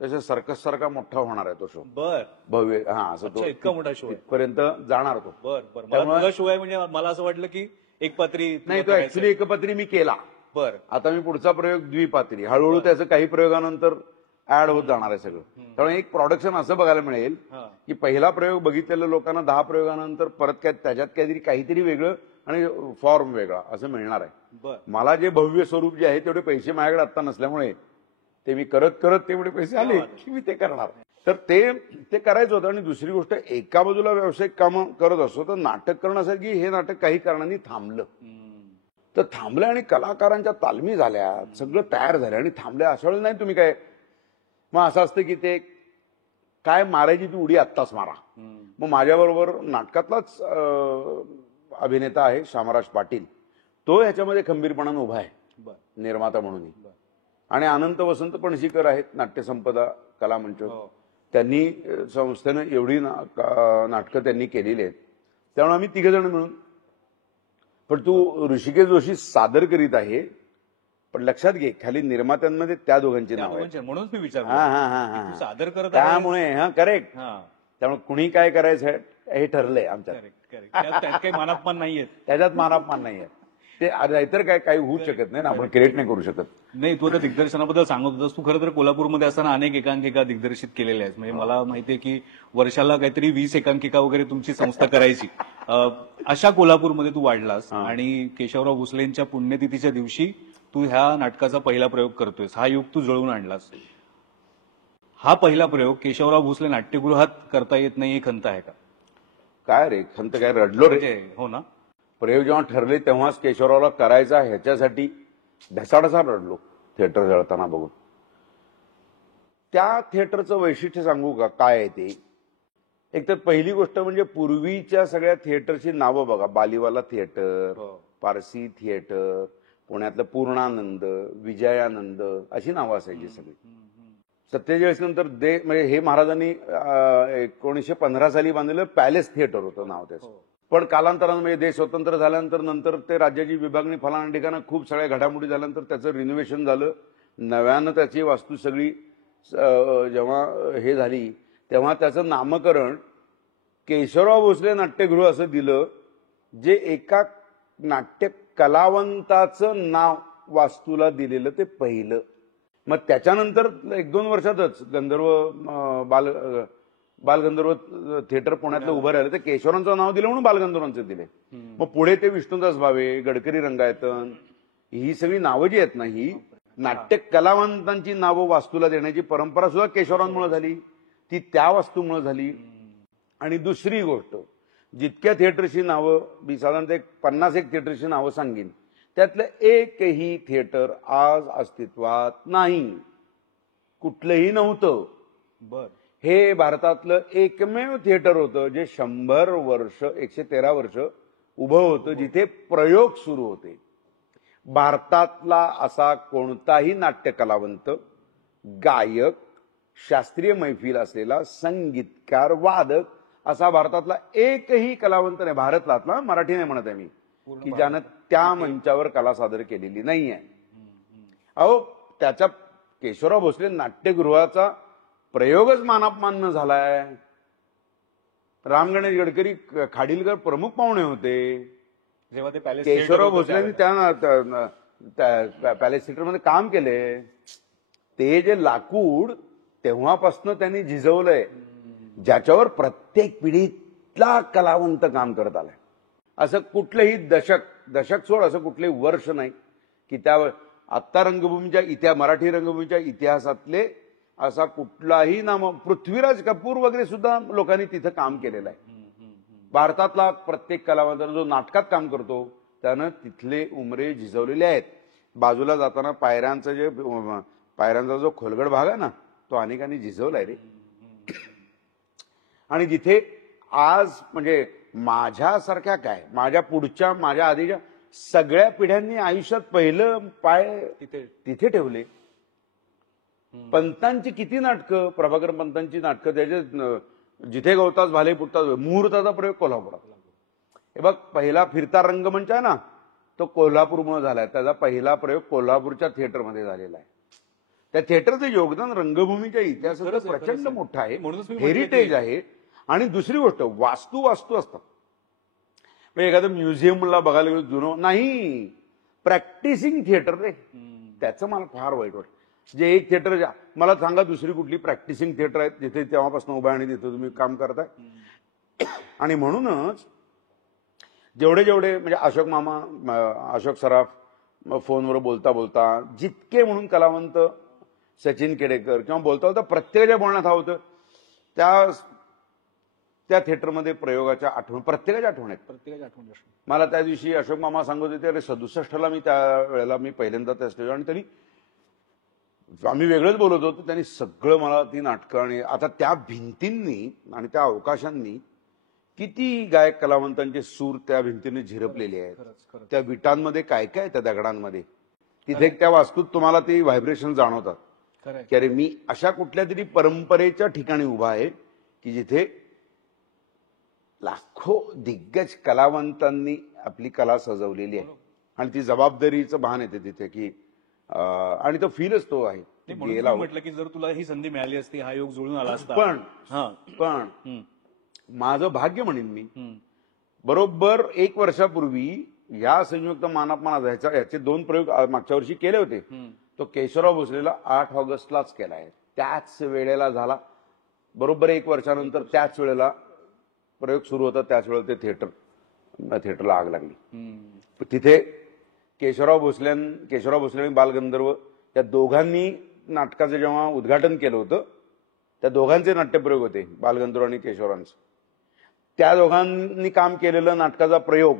तसं सर्कस सारखा मोठा होणार आहे तो शो. बर भव्य. हा, असं तो इतका मोठा शो पर्यंत जाणार तो. बर मला शो आहे म्हणजे मला असं वाटलं की एकपात्री नाही, तो ऍक्च्युली एकपात्री मी केला. बर आता मी पुढचा प्रयोग द्विपात्री, हळूहळू त्याचं काही प्रयोगानंतर ऍड होत जाणार आहे सगळं. त्यामुळे एक प्रोडक्शन असं बघायला मिळेल की पहिला प्रयोग बघितलेल्या लोकांना 10 प्रयोगानंतर परत काय त्याच्यात काहीतरी वेगळं आणि फॉर्म वेगळा असं मिळणार आहे. मला जे भव्य स्वरूप जे आहे तेवढे पैसे माझ्याकडे आता नसल्यामुळे ते मी करत करत तेवढे पैसे आले की मी ते करणार. तर ते करायचं होतं. आणि दुसरी गोष्ट, एका बाजूला व्यावसायिक कामं करत असतो तर नाटक करण्यासाठी हे नाटक काही कारणांनी थांबलं. तर थांबलं आणि कलाकारांच्या तालमी झाल्या, सगळं तयार झालं आणि थांबल्या. अशा वेळेला नाही तुम्ही काय, मग असं असतं की ते काय मारायची ती उडी आत्ताच मारा. मग माझ्याबरोबर नाटकातलाच अभिनेता आहे शामराज पाटील, तो ह्याच्यामध्ये खंबीरपणानं उभा आहे निर्माता म्हणून. आणि अनंत वसंत पणशीकर आहेत, नाट्यसंपदा कलामंच. त्यांनी संस्थेनं एवढी नाटकं त्यांनी केलेली आहेत. त्यामुळे आम्ही 3 जण मिळून. पण तू ऋषिकेश जोशी सादर करीत आहे, पण लक्षात घे खाली निर्मात्यांमध्ये त्या दोघांची नाव आहे. म्हणून मी विचारलं. हा, सादर करत त्यामुळे करेक्ट. त्यामुळे कुणी काय करायचं हे ठरलंय आमच्यात. त्यात काही मानापमान नाहीये, त्याच्यात मानापमान नाहीये. ते नाहीतर काय काही होऊ शकत नाही ना, आपण क्रिएट नाही करू शकत. नाही, तू आता दिग्दर्शनाबद्दल सांगत होतास. तू खरं तर कोल्हापूरमध्ये असताना अनेक एकांकिका दिग्दर्शित केलेल्या आहेत. म्हणजे मला माहितीये की वर्षाला काहीतरी 20 एकांकिका वगैरे तुमची संस्था करायची. अशा कोल्हापूरमध्ये तू वाढलास आणि केशवराव भोसलेंच्या पुण्यतिथीच्या दिवशी तू ह्या नाटकाचा पहिला प्रयोग करतोयस. हा योग तू जळून आणलास. हा पहिला प्रयोग केशवराव भोसले नाट्यगृहात करता येत नाही, ही खंत आहे का? काय रे खंत काय, रडलो रे. हो ना. प्रयोग जेव्हा ठरले तेव्हाच केशवरावला करायचा ह्याच्यासाठी ढसाढसा रडलो थिएटर जळताना बघून. त्या थिएटरचं वैशिष्ट्य सांगू का काय आहे ते. एक तर पहिली गोष्ट म्हणजे पूर्वीच्या सगळ्या थिएटरची नावं बघा. बालीवाला थिएटर, पारसी थिएटर, पुण्यातलं पूर्णानंद, विजयानंद अशी नावं असायची सगळी. 47 नंतर म्हणजे हे महाराजांनी 1915 साली बांधलेलं पॅलेस थिएटर होतं नाव त्याचं. पण कालांतरानं म्हणजे देश स्वतंत्र झाल्यानंतर नंतर ते राज्याची विभागणी फलाना ठिकाणं खूप सगळ्या घडामोडी झाल्यानंतर त्याचं रिनोव्हेशन झालं. नव्यानं त्याची वास्तू सगळी जेव्हा हे झाली तेव्हा त्याचं नामकरण केशवराव भोसले नाट्यगृह असं दिलं, जे एका नाट्य कलावंताचं नाव वास्तूला दिलेलं ते पहिलं. मग त्याच्यानंतर 1-2 वर्षातच बालगंधर्व थिएटर पुण्यातलं उभं राहिलं. ते केशवरांचं नाव दिलं म्हणून बालगंधर्वांचं दिले. मग पुढे ते विष्णुदास भावे, गडकरी रंगायतन, ही सगळी नावं जी आहेत ना, ही नाट्य कलावंतांची नावं वास्तूला देण्याची परंपरा सुद्धा केशवरांमुळे झाली. ती त्या वास्तूमुळे झाली. आणि दुसरी गोष्ट, जितक्या थिएटरची नावं मी साधारणतः 50 थिएटरची नावं सांगेन, त्यातलं एकही थिएटर आज अस्तित्वात नाही, कुठलंही नव्हतं. हे भारतातलं एकमेव थिएटर होतं जे 100 वर्ष 113 वर्ष उभं होतं, जिथे प्रयोग सुरू होते. भारतातला असा कोणताही नाट्य कलावंत, गायक, शास्त्रीय मैफिल असलेला संगीतकार, वादक असा भारतातला एकही कलावंत नाही, भारतातला, मराठी नाही म्हणत आहे मी, की ज्यानं त्या मंचावर कला सादर केलेली नाहीये. अहो, त्याच्या केशवराव भोसले नाट्यगृहाचा प्रयोगच मानापमान झालाय. राम गणेश गडकरी खाडीलकर प्रमुख पाहुणे होते. जेव्हा ते पॅलेस केशवराव भोसलेंनी त्या पॅलेस थिएटरमध्ये काम केले. ते जे लाकूड तेव्हापासून त्यांनी झिजवलंय, ज्याच्यावर प्रत्येक पिढीतला कलावंत काम करत आलाय. असं कुठलंही दशक सोड असं कुठलंही वर्ष नाही की त्या आत्ता रंगभूमीच्या मराठी रंगभूमीच्या इतिहासातले असा कुठलाही नाम, पृथ्वीराज कपूर वगैरे सुद्धा लोकांनी तिथं काम केलेलं आहे. भारतातला प्रत्येक कलावंत जो नाटकात काम करतो त्यानं तिथले उमरे झिजवलेले आहेत. बाजूला जाताना पायऱ्यांचा जो खोलगड भाग आहे ना, तो अनेकांनी झिजवलाय रे. आणि जिथे आज म्हणजे माझ्यासारख्या काय, माझ्या आधीच्या सगळ्या पिढ्यांनी आयुष्यात पहिलं पाय तिथे ठेवले. पंतांची किती नाटकं, प्रभाकर पंतांची नाटकं, त्याचे जिथे गवतास भाले फुटतात, मुहूर्ताचा प्रयोग कोल्हापुरात. हे बघ, पहिला फिरता रंगमंच आहे ना, तो कोल्हापूरमुळे झालाय. त्याचा पहिला प्रयोग कोल्हापूरच्या थिएटरमध्ये झालेला आहे. त्या थिएटरचं योगदान रंगभूमीच्या इतिहासात प्रचंड मोठं आहे, हेरिटेज आहे. आणि दुसरी गोष्ट, वास्तू असतात. एखादं म्युझियमला बघायला गेलो जुनं नाही, प्रॅक्टिसिंग थिएटर रे, त्याचं मला फार वाईट वाटतं. जे एक थिएटर, मला सांगा दुसरी कुठली प्रॅक्टिसिंग थिएटर आहेत जिथे तेव्हापासून उभा आणि तिथे तुम्ही काम करताय. आणि म्हणूनच जेवढे म्हणजे अशोक सराफ फोनवर बोलता जितके म्हणून कलावंत, सचिन केडेकर किंवा बोलता प्रत्येकाच्या बोलण्यात हवं होतं त्या थिएटरमध्ये प्रयोगाच्या प्रत्येकाच्या आठवण आहेत. मला त्या दिवशी अशोक मामा सांगत होते, अरे 67ला मी त्यावेळेला पहिल्यांदा त्या स्टेजवर, आणि त्यांनी आम्ही वेगळंच बोलत होतो, त्यांनी सगळं मला ती नाटकं, आणि आता त्या भिंतींनी आणि त्या अवकाशांनी किती गायक कलावंतांचे सूर त्या भिंतीने झिरपलेले आहेत. त्या विटांमध्ये काय काय, त्या दगडांमध्ये तिथे त्या वास्तूत तुम्हाला ती व्हायब्रेशन जाणवतात की अरे मी अशा कुठल्या तरी परंपरेच्या ठिकाणी उभा आहे की जिथे लाखो दिग्गज कलावंतांनी आपली कला सजवलेली आहे. आणि ती जबाबदारीचं भान येते तिथे की आणि तो फीलच तो आहे. म्हटलं की जर तुला ही संधी मिळाली असती, हा योग जुळून आला असता. पण माझं भाग्य म्हणेन मी, बरोबर 1 वर्षापूर्वी या संयुक्त मानापमानाचा याचे 2 प्रयोग मागच्या वर्षी केले होते. तो केशवराव भोसलेला 8 ऑगस्टलाच केला आहे. त्याच वेळेला झाला, बरोबर 1 वर्षानंतर त्याच वेळेला प्रयोग सुरू होता. त्याच वेळेला ते थिएटरला आग लागली. तिथे केशवराव भोसले आणि बालगंधर्व या दोघांनी नाटकाचं जेव्हा उद्घाटन केलं होतं, त्या दोघांचे नाट्यप्रयोग होते, बालगंधर्व आणि केशवरावांचं. त्या दोघांनी काम केलेलं नाटकाचा प्रयोग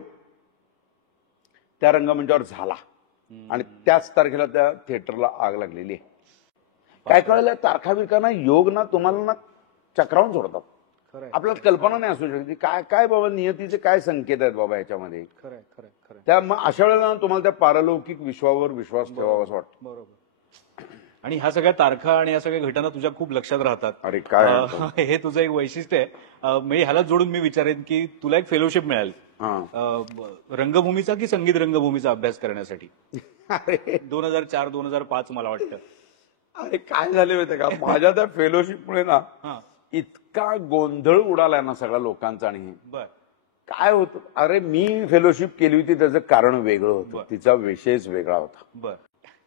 त्या रंगमंचावर झाला आणि त्याच तारखेला त्या थिएटरला आग लागलेली आहे. काय कळलं, तारखा बिरखाना योग ना तुम्हाला ना चक्रावून सोडतात. आपल्याला कल्पना नाही असू शकते काय काय बाबा नियतीचे काय संकेत आहेत बाबा याच्यामध्ये. त्या मग अशा वेळेला तुम्हाला त्या पारलौकिक विश्वावर विश्वास ठेवावा असं वाटतं. बरोबर. आणि ह्या सगळ्या तारखा आणि या सगळ्या घटना तुझ्या खूप लक्षात राहतात. अरे काय हे तुझं एक वैशिष्ट्य आहे. म्हणजे ह्याला जोडून मी विचारेन की तुला एक फेलोशिप मिळाली रंगभूमीचा की संगीत रंगभूमीचा अभ्यास करण्यासाठी. 2004-2005 मला वाटतं. अरे काय झाले माहिती का, माझ्या त्या फेलोशिपमुळे ना इतका गोंधळ उडालाय ना सगळ्या लोकांचा. आणि काय होतं, अरे मी फेलोशिप केली होती त्याचं कारण वेगळं होतं, तिचा विषयच वेगळा होता.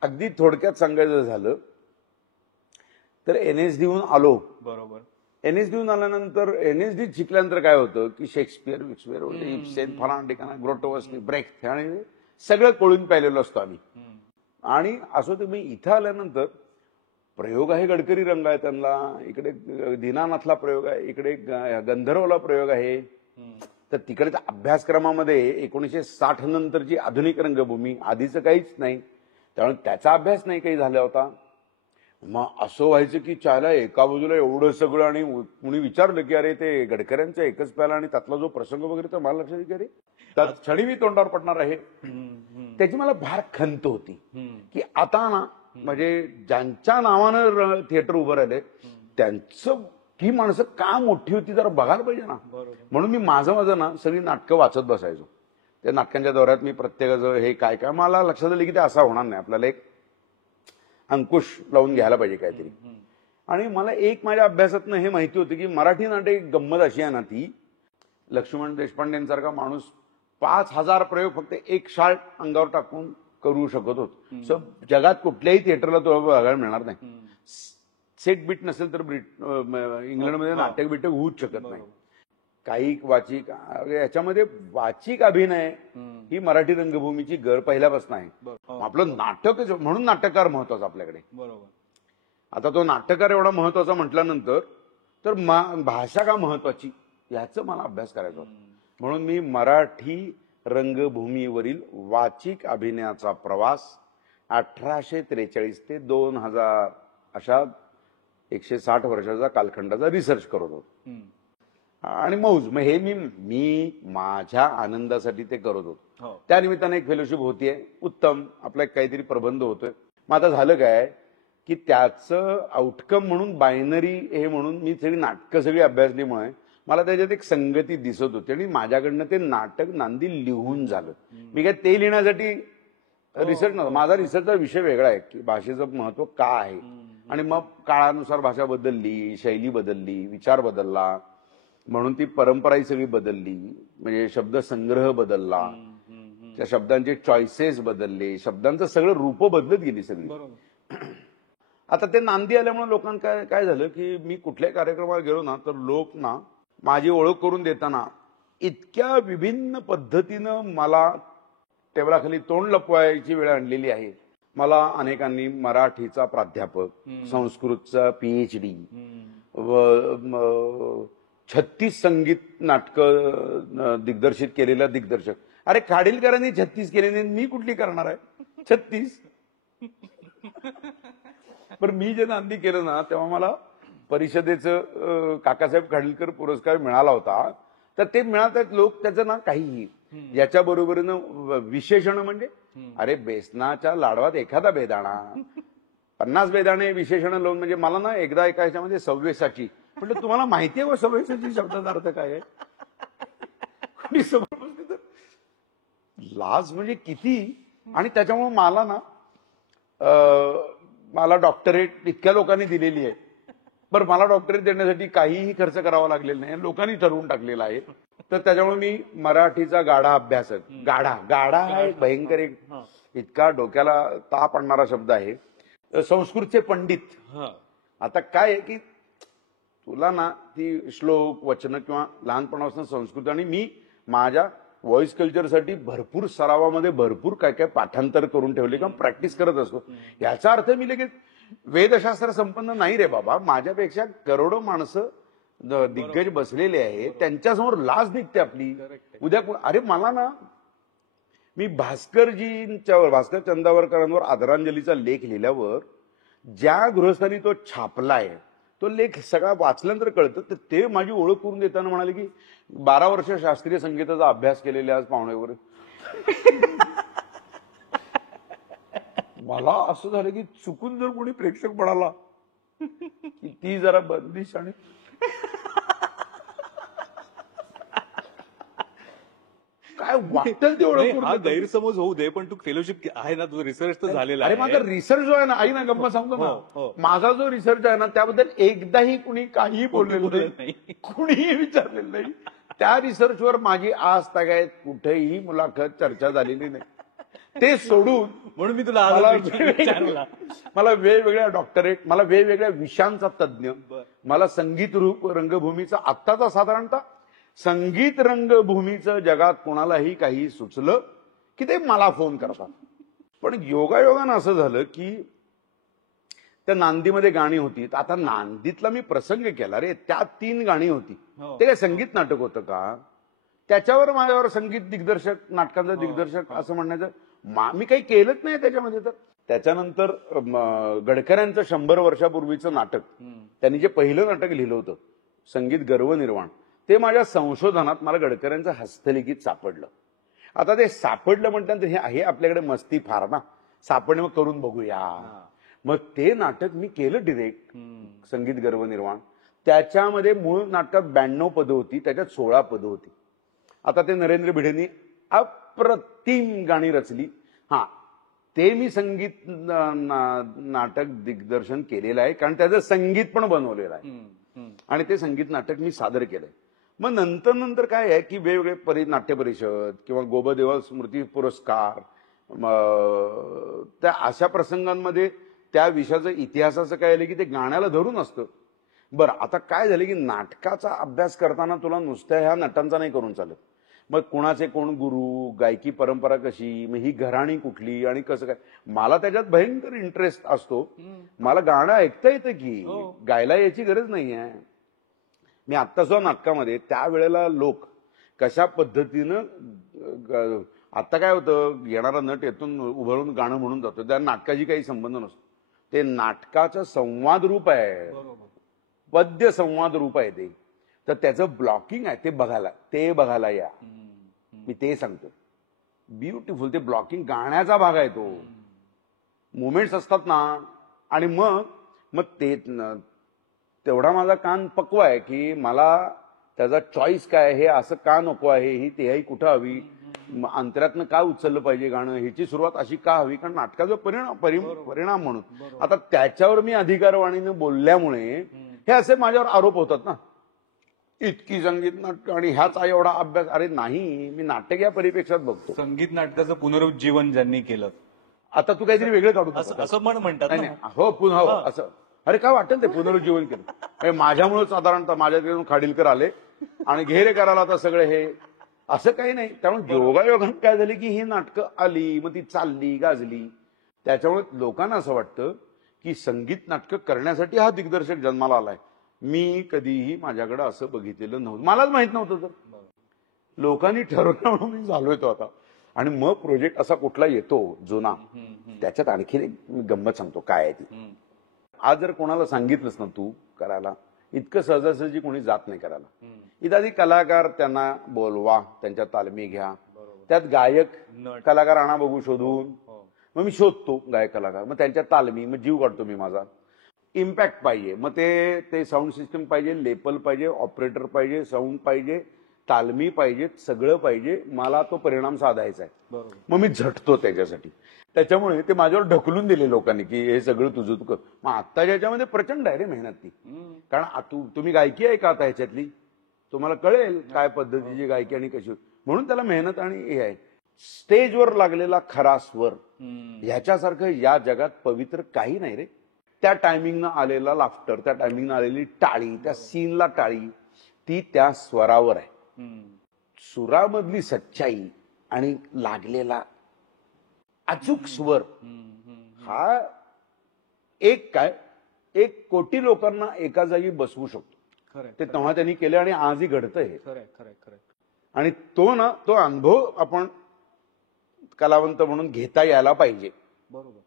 अगदी थोडक्यात सांगायचं झालं तर NSD आलो. बरोबर. NSD आल्यानंतर NSD शिकल्यानंतर काय होतं की शेक्सपियर इब्सेन फलांडिकाना ग्रोटोवस्की ब्रेख्त आणि सगळं कोळून पाहिलेलं असतो आम्ही. आणि असं तुम्ही इथं आल्यानंतर प्रयोग आहे, गडकरी रंग आहे त्यांना, इकडे दीनानाथला प्रयोग आहे, इकडे गंधर्वला प्रयोग आहे. तर तिकडच्या अभ्यासक्रमामध्ये 1960 नंतरची आधुनिक रंगभूमी, आधीचं काहीच नाही, त्यामुळे त्याचा अभ्यास नाही काही झाला होता. मग असं व्हायचं की चायला एका बाजूला एवढं सगळं आणि कुणी विचारलं की अरे ते गडकऱ्यांचा एकच प्याला आणि त्यातला जो प्रसंग वगैरे तर मला लक्षात की अरे त्यात क्षणी मी तोंडावर पडणार आहे. त्याची मला फार खंत होती की आता ना म्हणजे ज्यांच्या नावानं थिएटर उभं राहिले त्यांचं ही माणसं का मोठी होती जरा बघायला पाहिजे ना. म्हणून मी माझं ना सगळी नाटकं वाचत बसायचो. त्या नाटकांच्या दौऱ्यात मी प्रत्येकाचं हे काय काय मला लक्षात आलं की ते असं होणार नाही, आपल्याला एक अंकुश लावून घ्यायला पाहिजे काहीतरी. आणि मला एक माझ्या अभ्यासातनं हे माहिती होतं की मराठी नाटक गंमत अशी आहे ना, ती लक्ष्मण देशपांडेंसारखा माणूस 5,000 प्रयोग फक्त एक शार्ट अंगावर टाकून करू शकत होतो. जगात कुठल्याही थिएटरला तो बघायला मिळणार नाही. सेट बीट नसेल तर इंग्लंडमध्ये नाटक बिटक होऊच शकत नाही. काही वाचिक याच्यामध्ये वाचिक अभिनय ही मराठी रंगभूमीची गर पहिल्यापासून आहे. आपलं नाटक म्हणून नाटककार महत्वाचा आपल्याकडे. बरोबर. आता तो नाटककार एवढा महत्वाचा म्हटल्यानंतर तर भाषा का महत्वाची याचा मला अभ्यास करायचा होता. म्हणून मी मराठी रंगभूमीवरील वाचिक अभिनयाचा प्रवास 1843 ते 2000 अशा 160 वर्षाचा कालखंडाचा रिसर्च करत होतो. आणि मौज मग हे मी माझ्या आनंदासाठी ते करत होतो. त्यानिमित्ताने एक फेलोशिप होतीये, उत्तम आपला काहीतरी प्रबंध होतोय. मग आता झालं काय की त्याचं आउटकम म्हणून बायनरी हे म्हणून मी सगळी नाटकं सगळी अभ्यासलीमुळे मला त्याच्यात एक संगती दिसत होती आणि माझ्याकडनं ते नाटक नांदी लिहून झालं. मी काय ते लिहिण्यासाठी रिसर्च नव्हतं. माझा रिसर्चचा विषय वेगळा आहे की भाषेचं महत्व का आहे. आणि मग काळानुसार भाषा बदलली, शैली बदलली, विचार बदलला, म्हणून ती परंपराही सगळी बदलली. म्हणजे शब्दसंग्रह बदलला, त्या शब्दांचे चॉईसेस बदलले, शब्दांचं सगळं रूप बदलत गेली सगळी. आता ते नांदी आल्यामुळे लोकांना काय झालं की मी कुठल्याही कार्यक्रमाला गेलो ना तर लोक ना माझी ओळख करून देताना इतक्या विभिन्न पद्धतीनं मला टेबलाखाली तोंड लपवायची वेळ आणलेली आहे. मला अनेकांनी मराठीचा प्राध्यापक, संस्कृतचा PhD व 36 संगीत नाटकं दिग्दर्शित केलेला दिग्दर्शक. अरे खाडीलकरांनी 36 केले, मी कुठली करणार आहे 36. पण मी जे नांदी केलं ना तेव्हा मला परिषदेचं काकासाहेब खाडीलकर पुरस्कार मिळाला होता. तर ते मिळातात लोक त्याचं ना काहीही याच्या बरोबरीनं विशेषण म्हणजे अरे बेसनाच्या लाडवात एखादा बेदाणा, 50 बेदाणे विशेषण लावून. म्हणजे मला ना एकदा एका ह्याच्यामध्ये सव्वेसाची म्हटलं तुम्हाला माहिती आहे सव्वेसाची शब्दाचा अर्थ काय आहे. लाज म्हणजे किती. आणि त्याच्यामुळे मला ना मला डॉक्टरेट इतक्या लोकांनी दिलेली आहे. बरं मला डॉक्टरेट देण्यासाठी काहीही खर्च करावा लागलेला नाही, लोकांनी ठरवून टाकलेला आहे. तर त्याच्यामुळे मी मराठीचा गाढा अभ्यासक. गाढा हा एक भयंकर एक इतका डोक्याला ताप आणणारा शब्द आहे. संस्कृतचे पंडित. आता काय आहे की तुला ना ती श्लोक वचन किंवा लहानपणापासून संस्कृत, आणि मी माझ्या व्हॉइस कल्चरसाठी भरपूर सरावामध्ये भरपूर काय काय पाठांतर करून ठेवले किंवा प्रॅक्टिस करत असतो. याचा अर्थ मी लगेच वेदशास्त्र संपन्न नाही रे बाबा. माझ्यापेक्षा करोडो माणसं दिग्गज बसलेले आहेत, त्यांच्यासमोर लाज निघते आपली. उद्या अरे मला ना मी भास्कर चंदावरकरांवर आदरांजलीचा लेख लिहिल्यावर ज्या गृहस्थानी तो छापलाय तो लेख सगळा वाचल्यानंतर कळतं. तर ते माझी ओळख करून देताना म्हणाले की 12 वर्ष शास्त्रीय संगीताचा अभ्यास केलेले आज पाहुणेवर. मला असं झालं की चुकून जर कोणी प्रेक्षक म्हणाला की ती जरा बंदिश आणि काय वाटेल तेवढं. हा गैरसमज होऊ दे, पण तू फेलोशिप आहे ना, तुझं रिसर्च तर झालेला आहे. आहे. माझा रिसर्च जो आहे ना, आई ना गप्पा सांगतो ना, माझा जो रिसर्च आहे ना त्याबद्दल एकदाही कुणी काहीही बोललेलं नाही, कुणीही विचारलेलं नाही. त्या रिसर्चवर माझी आज तगायत कुठेही मुलाखत चर्चा झालेली नाही. ते सोडून म्हणून मी तुला मला वेगवेगळ्या डॉक्टरेट, मला वेगवेगळ्या विषयांचा तज्ज्ञ, मला संगीत रूप रंगभूमीचा आत्ताचा साधारणतः संगीत रंगभूमीचं जगात कोणालाही काही सुचलं की ते मला फोन करतात. पण योगायोगानं असं झालं की त्या नांदीमध्ये गाणी होती. आता नांदीतला मी प्रसंग केला रे, त्यात 3 गाणी होती. ते काय संगीत नाटक होतं का? त्याच्यावर माझ्यावर संगीत दिग्दर्शक, नाटकांचा दिग्दर्शक असं म्हणण्याचं मी काही केलंच नाही त्याच्यामध्ये. तर त्याच्यानंतर गडकऱ्यांचं 100 वर्षापूर्वीचं नाटक, त्यांनी जे पहिलं नाटक लिहिलं होतं संगीत गर्वनिर्वाण, ते माझ्या संशोधनात मला गडकऱ्यांचं हस्तलिखित सापडलं. आता ते सापडलं म्हटल्यानंतर हे आपल्याकडे मस्ती फार ना, सापडणे मग करून बघूया. मग ते नाटक मी केलं डिरेक्ट, संगीत गर्वनिर्वाण. त्याच्यामध्ये मूळ नाटकात 92 पदं होती, त्याच्यात 16 पदं होती. आता ते नरेंद्र भिडेंनी अप्रतिम गाणी रचली. ते मी संगीत नाटक दिग्दर्शन केलेलं आहे, कारण त्याचं संगीत पण बनवलेलं आहे आणि ते संगीत नाटक मी सादर केलंय. मग नंतर नंतर काय आहे की वेगवेगळे नाट्य परिषद किंवा गोबदेवा स्मृती पुरस्कार, त्या अशा प्रसंगांमध्ये त्या विषयाचं इतिहासाचं काय आलं की ते गाण्याला धरून असतं. बरं, आता काय झालं की नाटकाचा अभ्यास करताना तुला नुसत्या ह्या नटांचा नाही करून चालत. मग कुणाचे कोण गुरु, गायकी परंपरा कशी, मग ही घराणी कुठली आणि कसं काय. मला त्याच्यात भयंकर इंटरेस्ट असतो. मला गाणं ऐकता येतं की गायला याची गरज नाही आहे. मी आत्ता सुद्धा नाटकामध्ये त्यावेळेला लोक कशा पद्धतीनं, आता काय होतं, येणारा नट येथून उभारून गाणं म्हणून जातो, त्या नाटकाशी काही संबंध नसतो. ते नाटकाचं संवाद रूप आहे, पद्य संवाद रूप आहे ते. तर त्याचं ब्लॉकिंग आहे, ते बघायला या. मी ते सांगतो, ब्युटिफुल. ते ब्लॉकिंग गाण्याचा भाग आहे तो. मुवमेंट्स असतात ना, आणि मग ते तेवढा माझा कान पक्व आहे की मला त्याचा चॉईस काय, हे असं का नको आहे, ही तेही कुठं हवी, अंतरातनं का उचललं पाहिजे गाणं, ह्याची सुरुवात अशी का हवी, कारण नाटकाचा परिणाम म्हणून. आता त्याच्यावर मी अधिकारवाणीनं बोलल्यामुळे हे असे माझ्यावर आरोप होतात ना, इतकी संगीत नाटक आणि ह्याचा एवढा अभ्यास. अरे नाही, मी नाटक या परिपेक्षात बघतो. संगीत नाटकाचं पुनरुज्जीवन ज्यांनी केलं, आता तू काहीतरी वेगळं काढू असं म्हणतात नाही. हो, पुन्हा हो असं. अरे काय वाटेल ते पुनरुज्जीवन केलं. माझ्यामुळे साधारणतः माझ्याकडून खाडीलकर आले आणि घेरे करायला आता सगळे हे असं काही नाही. त्यामुळे योगायोगानं काय झाली की ही नाटकं आली, मग ती चालली गाजली. त्याच्यामुळे लोकांना असं वाटतं की संगीत नाटकं करण्यासाठी हा दिग्दर्शक जन्माला आलाय. मी कधीही माझ्याकडे असं बघितलेलं नव्हतं, मलाच माहित नव्हतं. तर लोकांनी ठरवलं म्हणून मी झालोय तो आता. आणि मग प्रोजेक्ट असा कुठला येतो जुना, त्याच्यात आणखी एक गंमत सांगतो काय आहे ती. आज जर कोणाला सांगितलंस ना तू करायला, इतकं सहजासहजी कोणी जात नाही करायला. इत्यादी कलाकार त्यांना बोलवा, त्यांच्या तालमी घ्या, त्यात गायक कलाकार आणा बघू शोधून. मग मी शोधतो गायक कलाकार, मग त्यांच्या तालमी, मग जीव काढतो मी माझा. इम्पॅक्ट पाहिजे, मग ते साऊंड सिस्टम पाहिजे, लेपल पाहिजे, ऑपरेटर पाहिजे, साऊंड पाहिजे, तालमी पाहिजे, सगळं पाहिजे. मला तो परिणाम साधायचा आहे. मग मी झटतो त्याच्यासाठी. त्याच्यामुळे ते माझ्यावर ढकलून दिले लोकांनी की हे सगळं तुझं तू कर. मग आत्ताच्या याच्यामध्ये प्रचंड आहे रे मेहनत ती. कारण तुम्ही गायकी आहे का आता ह्याच्यातली, तुम्हाला कळेल काय पद्धतीची गायकी आणि कशी. म्हणून त्याला मेहनत आणि हे आहे. स्टेजवर लागलेला खरा स्वर ह्याच्यासारखं या जगात पवित्र काही नाही रे. त्या टायमिंगनं आलेला लाफ्टर, त्या टायमिंगनं आलेली टाळी, त्या सीनला टाळी, ती त्या स्वरावर आहे. सुरामधली सच्चाई आणि लागलेला अचूक स्वर हा एक कोटी लोकांना एका जागी बसवू शकतो. ते तेव्हा त्यांनी केले आणि आजही घडतं हे. आणि तो अनुभव आपण कलावंत म्हणून घेता यायला पाहिजे. बरोबर.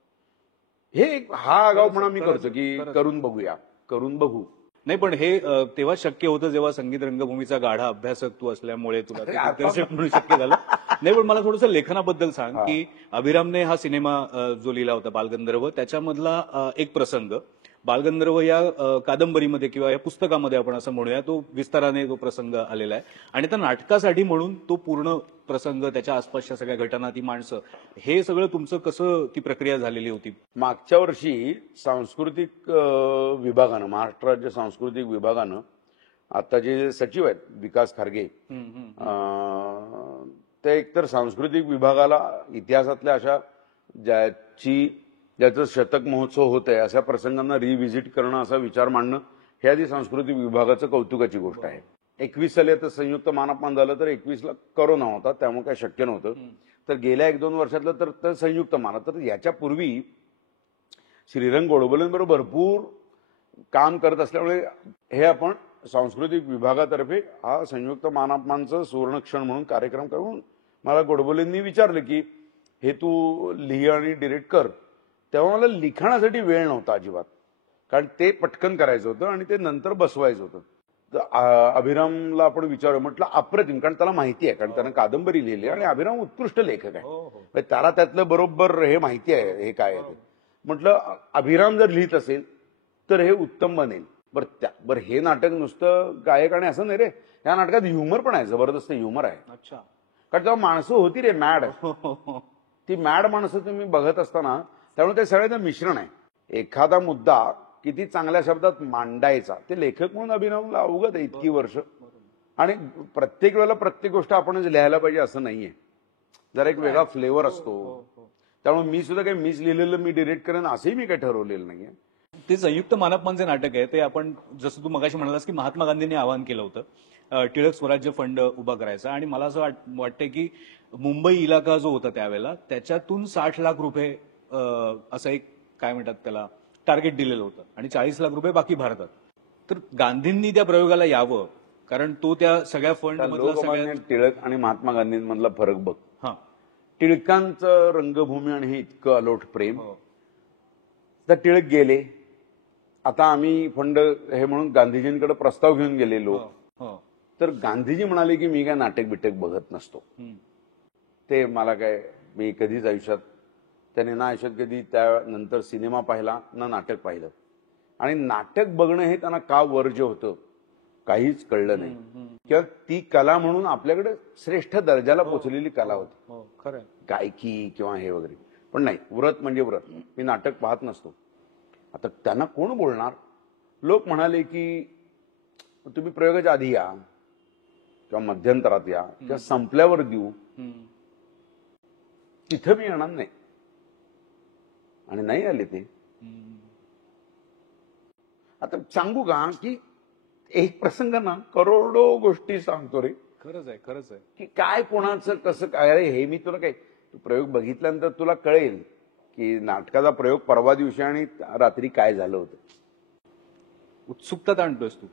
हे हा आगाऊपणा मी करतो की करून बघू. नाही, पण हे तेव्हा शक्य होतं जेव्हा संगीत रंगभूमीचा गाढा अभ्यासक तू असल्यामुळे तुला दिग्दर्शक म्हणून शक्य झालं. नाही, पण मला थोडंसं लेखनाबद्दल सांग की अभिरामने हा सिनेमा जो लिहिला होता बालगंधर्व, त्याच्यामधला एक प्रसंग बालगंधर्व या कादंबरीमध्ये किंवा या पुस्तकामध्ये आपण असं म्हणूया, तो विस्ताराने तो प्रसंग आलेला आहे. आणि त्या नाटकासाठी म्हणून तो पूर्ण प्रसंग, त्याच्या आसपासच्या सगळ्या घटना, ती माणसं, हे सगळं तुमचं कसं ती प्रक्रिया झालेली होती? मागच्या वर्षी सांस्कृतिक विभागानं, महाराष्ट्र राज्य सांस्कृतिक विभागानं, आता जे सचिव आहेत विकास खारगे, ते एकतर सांस्कृतिक विभागाला इतिहासातल्या अशा ज्याचं शतक महोत्सव होत आहे अशा प्रसंगांना रिव्हिजिट करणं, असा विचार मांडणं, हे आधी सांस्कृतिक विभागाचं कौतुकाची गोष्ट आहे. 21 साली आता संयुक्त मानापमान झालं, तर 21ला कोरोना होता, त्यामुळे काय शक्य नव्हतं. तर गेल्या 1-2 वर्षातलं तर संयुक्त माना. तर याच्यापूर्वी श्रीरंग गोडबोलेंबरोबर भरपूर काम करत असल्यामुळे हे आपण सांस्कृतिक विभागातर्फे हा संयुक्त मानापमानचं सुवर्णक्षण म्हणून कार्यक्रम करून मला गोडबोलेंनी विचारलं की हे तू लिही आणि डिरेक्ट कर. तेव्हा मला लिखाणासाठी वेळ नव्हता अजिबात, कारण ते पटकन करायचं होतं आणि ते नंतर बसवायचं होतं. तर अभिरामला आपण विचारू म्हटलं, अप्रतिम, कारण त्याला माहिती आहे, कारण त्यानं कादंबरी लिहिली आणि अभिराम उत्कृष्ट लेखक आहे, त्याला त्यातलं बरोबर हे माहिती आहे हे काय आहे. म्हटलं अभिराम जर लिहित असेल तर हे उत्तम बनेल. बरं हे नाटक नुसतं गायक आणि असं नाही रे, या नाटकात ह्युमर पण आहे, जबरदस्त ह्युमर आहे. कारण तेव्हा माणसं होती रे मॅड, ती मॅड माणसं तुम्ही बघत असताना, त्यामुळे ते सगळ्याचं मिश्रण आहे. एखादा मुद्दा किती चांगल्या शब्दात मांडायचा, ते लेखक म्हणून अभिनवला अवगत आहे इतकी वर्ष. आणि प्रत्येक वेळेला प्रत्येक गोष्ट आपणच लिहायला पाहिजे असं नाहीये. जरा एक वेगळा फ्लेवर असतो. त्यामुळे मी सुद्धा काही मीच लिहिलेलं मी डिरेक्ट करेन असंही मी काही ठरवलेलं नाहीये. ते संयुक्त मानपमानचे नाटक आहे ते आपण जसं तू मगाशी म्हणालास की महात्मा गांधींनी आवाहन केलं होतं टिळक स्वराज्य फंड उभा करायचा आणि मला असं वाटतंय की मुंबई इलाका जो होता त्यावेळेला त्याच्यातून 60 लाख रुपये असं एक काय म्हणतात त्याला टार्गेट दिलेलं होतं आणि 40 लाख रुपये बाकी भारतात. तर गांधींनी त्या प्रयोगाला यावं कारण तो त्या सगळ्या फंड लोकमान्य टिळक आणि महात्मा गांधींमधला फरक बघ. हा टिळकांचं रंगभूमी आणि हे इतकं अलोट प्रेम. तर टिळक गेले, आता आम्ही फंड हे म्हणून गांधीजींकडे प्रस्ताव घेऊन गेलेलो. तर गांधीजी म्हणाले की मी काय नाटक बिटक बघत नसतो. ते मला काय मी कधीच आयुष्यात त्याने ना आयुष्यात कधी त्यानंतर सिनेमा पाहिला ना नाटक पाहिलं. आणि नाटक बघणं हे त्यांना का वर्ज्य होतं काहीच कळलं नाही. किंवा ती कला म्हणून आपल्याकडे श्रेष्ठ दर्जाला पोचलेली कला होती. खरं गायकी किंवा हे वगैरे. पण नाही, व्रत म्हणजे व्रत. मी नाटक पाहत नसतो. आता त्यांना कोण बोलणार. लोक म्हणाले की तुम्ही प्रयोगाच्या आधी या किंवा मध्यंतरात या किंवा संपल्यावर देऊ. तिथं मी येणार नाही आणि नाही आले ते. आता सांगू का की एक प्रसंग ना करोडो गोष्टी सांगतो रे. खरंच आहे की काय कोणाचं कसं काय. अरे हे मी तुला काय प्रयोग बघितल्यानंतर तुला कळेल की नाटकाचा प्रयोग परवा दिवशी आणि रात्री काय झालं होतं. उत्सुकता आणतोयस तू.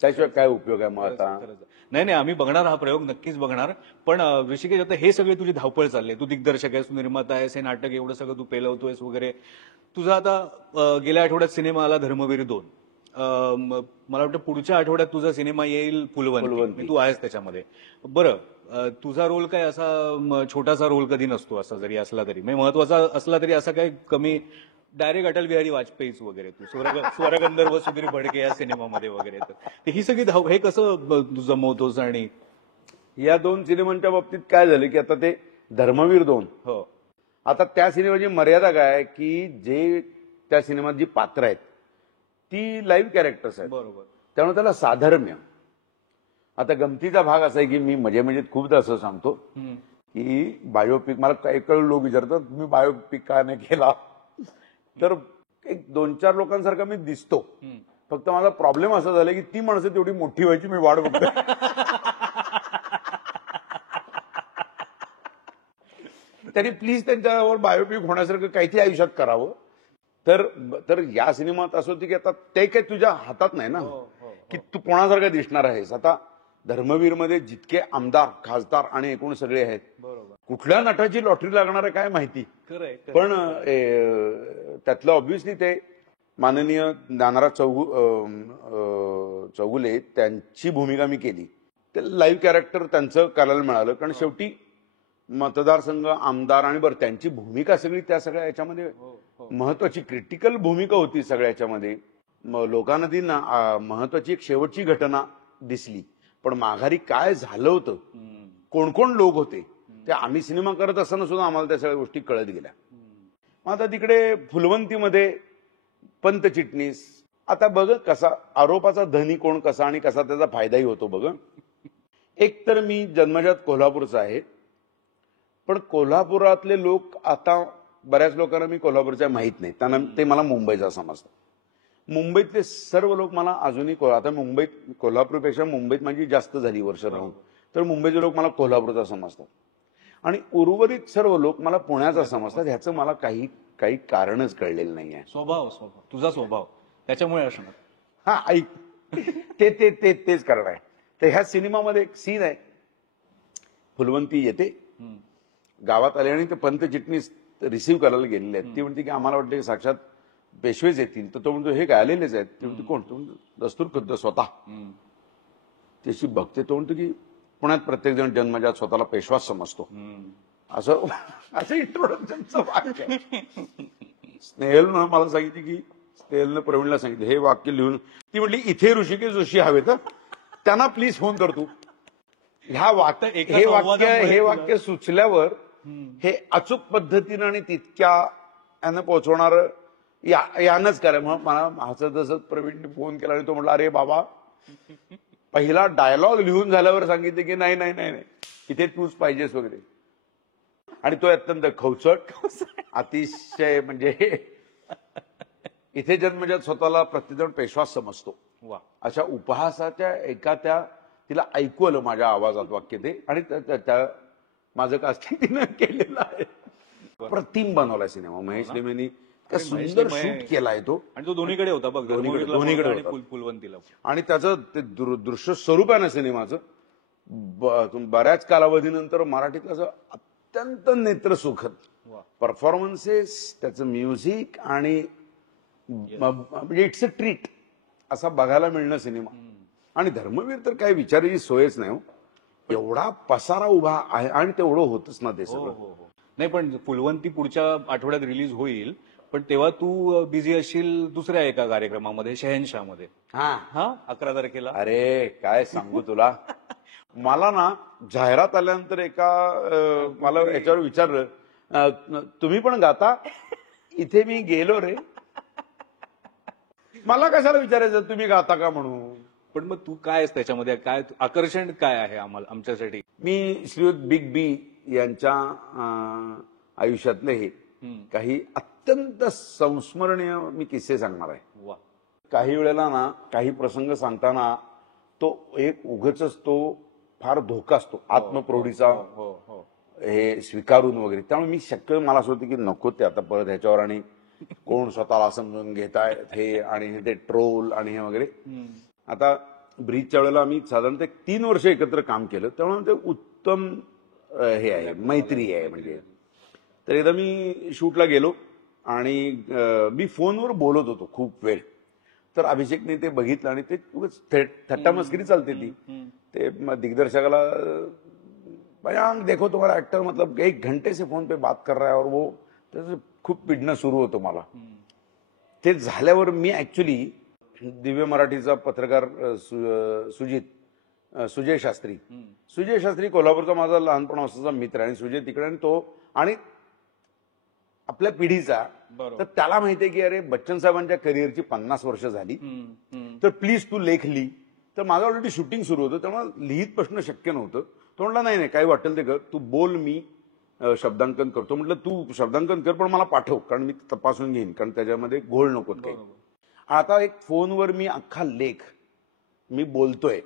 त्याशिवाय काय उपयोग आहे मग आता. नाही आम्ही बघणार हा प्रयोग नक्कीच बघणार. पण ऋषिकेश आता हे सगळे तुझी धावपळ चालली. तू दिग्दर्शक आहेस, तू निर्माता आहेस, हे नाटक एवढं सगळं तू पेलवतोयस वगैरे. तुझा आता गेल्या आठवड्यात सिनेमा आला धर्मवीर 2. मला वाटतं पुढच्या आठवड्यात तुझा सिनेमा येईल फुलवंती. तू आहेस त्याच्यामध्ये. बरं तुझा रोल काय असा छोटासा रोल कधी नसतो. असा जरी असला तरी म्हणजे महत्वाचा असला तरी असा काही कमी डायरेक्ट अटल बिहारी वाजपेयीच वगैरे तू स्वरगंधर्व सुधीर भडके या सिनेमामध्ये वगैरे. तर ही सगळी धाव हे कसं तू जमवतोस. आणि या 2 सिनेमांच्या बाबतीत काय झालं की आता ते धर्मवीर 2 हो आता त्या सिनेमाची मर्यादा काय की जे त्या सिनेमात जी पात्र आहेत ती लाईव्ह कॅरेक्टर्स आहेत. बरोबर. त्यामुळे त्याला साधर्म्य. आता गमतीचा भाग असा आहे की मी मजेत खूपदा असं सांगतो की बायोपिक मला एक लोक विचारतात तुम्ही बायोपिक का नाही केला. तर एक 2-4 लोकांसारखा मी दिसतो. फक्त माझा प्रॉब्लेम असा झाला की ती माणसं तेवढी मोठी व्हायची मी वाट बघतो. तरी प्लीज त्यांच्यावर बायोपिक होण्यासारखं काहीतरी आयुष्यात करावं. तर या सिनेमात असं होतं की आता ते काही तुझ्या हातात नाही ना की तू कोणासारखं दिसणार आहेस. आता धर्मवीरमध्ये जितके आमदार खासदार आणि एकूण सगळे आहेत कुठल्या नटाची लॉटरी लागणार आहे काय माहिती. पण त्यातलं ऑब्व्हियसली ते माननीय ज्ञानराज चौगुले त्यांची भूमिका मी केली. ते लाईव्ह कॅरेक्टर त्यांचं करायला मिळालं कारण शेवटी मतदारसंघ आमदार आणि बरं त्यांची भूमिका सगळी त्या सगळ्या याच्यामध्ये महत्वाची क्रिटिकल भूमिका होती सगळ्या याच्यामध्ये. लोकांना ती महत्वाची एक शेवटची घटना दिसली. पण माघारी काय झालं होतं कोण कोण लोक होते ते आम्ही सिनेमा करत असताना सुद्धा आम्हाला त्या सगळ्या गोष्टी कळत गेल्या. मग आता तिकडे फुलवंतीमध्ये पंत चिटणीस. आता बघ कसा आरोपाचा धनी कोण कसा आणि कसा त्याचा फायदाही होतो बघ. एक तर मी जन्मजात कोल्हापूरचा आहे. पण कोल्हापुरातले लोक आता बऱ्याच लोकांना मी कोल्हापूरच्या माहित नाही. त्यांना ते मला मुंबईचा समजतात. मुंबईतले सर्व लोक मला अजूनही आता मुंबईत कोल्हापूरपेक्षा मुंबईत माझी जास्त झाली वर्ष राहून. तर मुंबईचे लोक मला कोल्हापूरचा समजतात आणि उर्वरित सर्व लोक मला पुण्याचा समजतात. ह्याचं मला काही कारणच कळलेलं नाही आहे. स्वभाव तुझा स्वभाव त्याच्यामुळे असणार. हा ऐक तेच कारण आहे. तर ह्या सिनेमामध्ये एक सीन आहे. फुलवंती येते गावात आले आणि ते पंत चिटणीस रिसिव्ह करायला गेलेले आहेत. ती म्हणते की आम्हाला वाटतं की साक्षात पेशवेच येतील. तर तो म्हणतो हे काय आलेलेच आहेत. ते म्हणतो कोण. तो म्हणतो दस्तूर खुद्द स्वतः. त्याची बघते. तो म्हणतो की पुण्यात प्रत्येक जण जन्मजात स्वतःला पेशवाच समजतो. असं इंट्रोडक्शनचं वाक्य. स्नेहलनं मला सांगितलं की स्नेहलनं प्रवीणला सांगितलं हे वाक्य लिहून. ती म्हटली इथे ऋषिकेश जोशी हवे तर त्यांना प्लीज फोन कर तू. हे वाक्य सुचल्यावर हे अचूक पद्धतीनं आणि तितक्या यानं पोहोचवणार यानंच करा. म्हणून मला हसत हसत प्रवीणने फोन केला आणि तो म्हटला अरे बाबा पहिला डायलॉग लिहून झाल्यावर सांगितले की नाही नाही नाही नाही इथे तूच पाहिजेस वगैरे. आणि तो अत्यंत खवचट, अतिशय म्हणजे इथे जन्मजात स्वतःला प्रत्येकजण पेशवाच समजतो. वा. अशा उपहासाच्या एका त्या तिला ऐकू आलं माझ्या आवाजात वाक्य ते, आणि त्या माझं कास्टिंग तिनं केलेलं आहे. प्रतिम बनवलाय सिनेमा महेश लेमेनी. काय सुंदर शूट केलाय तो. आणि तो दोन्हीकडे होता बघ, दोन्हीकडे आणि फुलवंतीला. आणि त्याचं ते दृश्य स्वरूप आहे ना सिनेमाचं, बऱ्याच कालावधीनंतर मराठीत असं अत्यंत नेत्रसुखद परफॉर्मन्सेस, त्याचं म्युझिक आणि म्हणजे इट्स अ ट्रीट असा बघायला मिळणं सिनेमा. आणि धर्मवीर तर काही विचारायची सोयच नाही हो. एवढा पसारा उभा आहे आणि तेवढं होतच ना ते सगळं. नाही पण फुलवंती पुढच्या आठवड्यात रिलीज होईल, पण तेव्हा तू बिझी असशील दुसऱ्या एका कार्यक्रमामध्ये, शहनशाहमध्ये. हा 11 तारखेला. अरे काय सांगू तुला, मला ना जाहिरात आल्यानंतर एका मला याच्यावर विचारलं, तुम्ही पण गाता? इथे मी गेलो रे. मला कशाला विचारायचं तुम्ही गाता का म्हणून. पण मग तू काय आहेस त्याच्यामध्ये, काय आकर्षण काय आहे आम्हाला आमच्यासाठी? मी श्रीयुत बिग बी यांच्या आयुष्यातले हे काही अत्यंत संस्मरणीय मी किस्से सांगणार आहे. वा. काही वेळेला ना काही प्रसंग सांगताना तो एक उगाच तो फार धोका असतो आत्मप्रौढीचा, हे स्वीकारून वगैरे. त्यामुळे मी शक्य मला असं होतं की नको ते आता परत ह्याच्यावर, आणि कोण स्वतःला समजून घेतायत हे, आणि ते ट्रोल आणि हे वगैरे. आता ब्रिजच्या वेळेला आम्ही साधारणतः 3 वर्ष एकत्र काम केलं, त्यामुळे ते उत्तम हे आहे, मैत्री आहे म्हणजे. तर एकदा मी शूटला गेलो आणि मी फोनवर बोलत होतो खूप वेळ. तर अभिषेकने ते बघितलं आणि ते थट्टा मस्करी चालते ती. ते दिग्दर्शकाला भयांक देखो तुम्हारा एक्टर मतलब 1 घंटे से फोन पे बात कर रहा है, और वो त्याचं खूप पिडणं सुरू होतं मला. ते झाल्यावर मी ऍक्च्युली दिव्य मराठीचा पत्रकार सुजय शास्त्री कोल्हापूरचा माझा लहानपणापासूनचा मित्र आहे. आणि सुजय तिकडे, आणि तो आणि आपल्या पिढीचा, तर त्याला माहितीये की अरे बच्चन साहेबांच्या करिअरची 50 वर्ष झाली, तर प्लीज तू लेख लिही. तर माझं ऑलरेडी शूटिंग सुरू होतं, त्यामुळे लिहित बसणं शक्य नव्हतं. तो म्हटला नाही नाही काही वाटेल ते कर, तू बोल, मी शब्दांकन करतो. म्हटलं तू शब्दांकन कर पण मला पाठव, कारण मी तपासून घेईन, कारण त्याच्यामध्ये घोळ नकोत काही. आता एक फोनवर मी अख्खा लेख मी बोलतोय,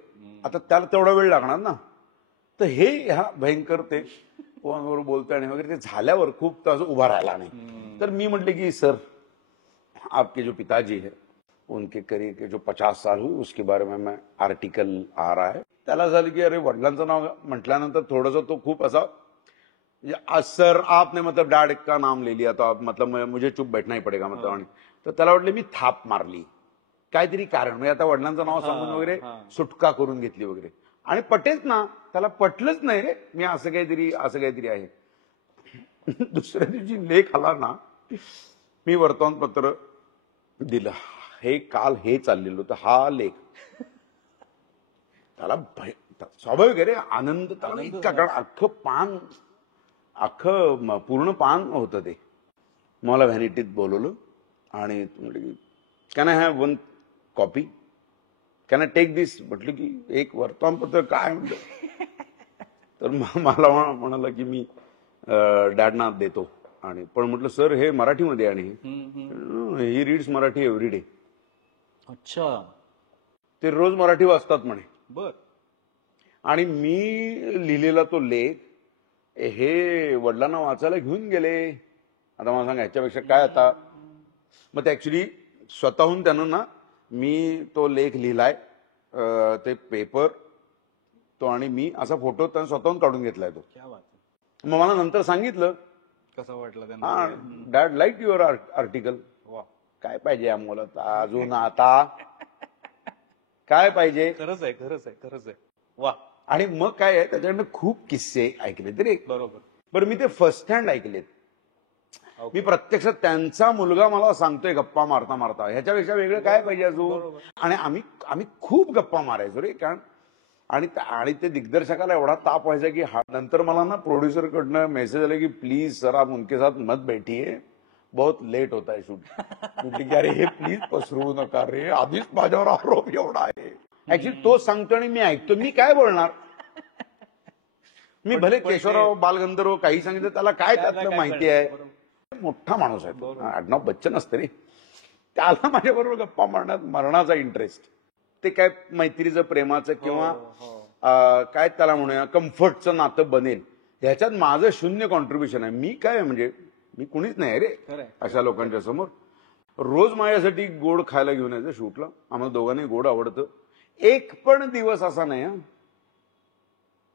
आता त्याला तेवढा वेळ लागणार ना. तर हे ह्या भयंकर ते फोनवर बोलतोय आणि वगैरे, ते झाल्यावर खूप तास उभा राहिला नाही. तर मी म्हटले की सर आपके जो पिताजी है उनके करियर के जो 50 साल हुए उसके बारे में मैं आर्टिकल आ रहा है. त्याला झालं की अरे वडिलांचं नाव म्हटल्यानंतर थोडंसं तो खूप असा, सर आपने मतलब डैड का नाम ले लिया तो आप मतलब मुझे चुप बैठना ही पडेगा मतलब. आणि तर त्याला वाटलं मी थाप मारली काहीतरी कारण, म्हणजे आता वडिलांचं नाव सांगून वगैरे सुटका करून घेतली वगैरे. आणि पटेच ना, त्याला पटलंच नाही रे मी असं काहीतरी आहे. दुसऱ्या दिवशी लेख आला ना, मी वर्तमानपत्र दिलं, हे काल हे चाललेलं होतं, हा लेख. त्याला स्वाभाविक आहे रे आनंद, त्याला इतका, कारण अख्खं पूर्ण पान होतं ते. मला व्हॅनिटीत बोलवलं आणि can I have 1 copy, can I take this. म्हटलं की एक वर्तमानपत्र काय म्हटलं. तर मला म्हणाला की मी डॅडना देतो. आणि पण म्हटलं सर हे मराठीमध्ये, आणि he reads Marathi every day. अच्छा, ते रोज मराठी वाचतात म्हणे. बर. आणि मी लिहिलेला तो लेख हे वडिलांना वाचायला घेऊन गेले. आता मला सांगा ह्याच्यापेक्षा काय. आता मग ते ऍक्च्युली स्वतःहून त्यानं ना, मी तो लेख लिहिलाय, ते पेपर तो, आणि मी असा फोटो त्यानं स्वतःहून काढून घेतलाय तो. मग मला नंतर सांगितलं कसं वाटलं त्यांना. Dad like your article. काय पाहिजे आम्हाला अजून, आता काय पाहिजे. खरंच आहे. वा. आणि मग काय आहे त्याच्याकडनं खूप किस्से ऐकले तरी. बरोबर. बरं मी ते फर्स्ट हँड ऐकलेत. मी प्रत्यक्षात त्यांचा मुलगा मला सांगतोय गप्पा मारता मारता, ह्याच्यापेक्षा वेगळं काय पाहिजे अजून. आणि आम्ही खूप गप्पा मारायचो रे, कारण आणि ते दिग्दर्शकाला एवढा ताप व्हायचा की नंतर मला ना प्रोड्युसर कडनं मेसेज आले की प्लीज सर आप उनके साथ मत बैठिए, बहुत लेट होता है शूट. म्हटलं की अरे हे प्लीज पसरवू नका रे, आधीच माझ्यावर आरोप एवढा आहे. ऍक्च्युली तोच सांगतो आणि मी ऐकतो, मी काय बोलणार. मी भले केशवराव बालगंधर्व काही सांगितलं, त्याला काय त्यातलं माहिती आहे. मोठा माणूस आहे तो, आडनाव बच्चन असतं रे. त्याला माझ्याबरोबर गप्पा मारण्यात मरणाचा इंटरेस्ट. ते काय मैत्रीचं, प्रेमाचं किंवा काय त्याला म्हणूया कम्फर्टचं नातं बनेल, ह्याच्यात माझं शून्य कॉन्ट्रीब्युशन आहे. मी काय म्हणजे मी कुणीच नाही रे अशा लोकांच्या समोर. रोज माझ्यासाठी गोड खायला घेऊन यायचं शूटला. आम्हाला दोघांनी गोड आवडतं. एक पण दिवस असा नाही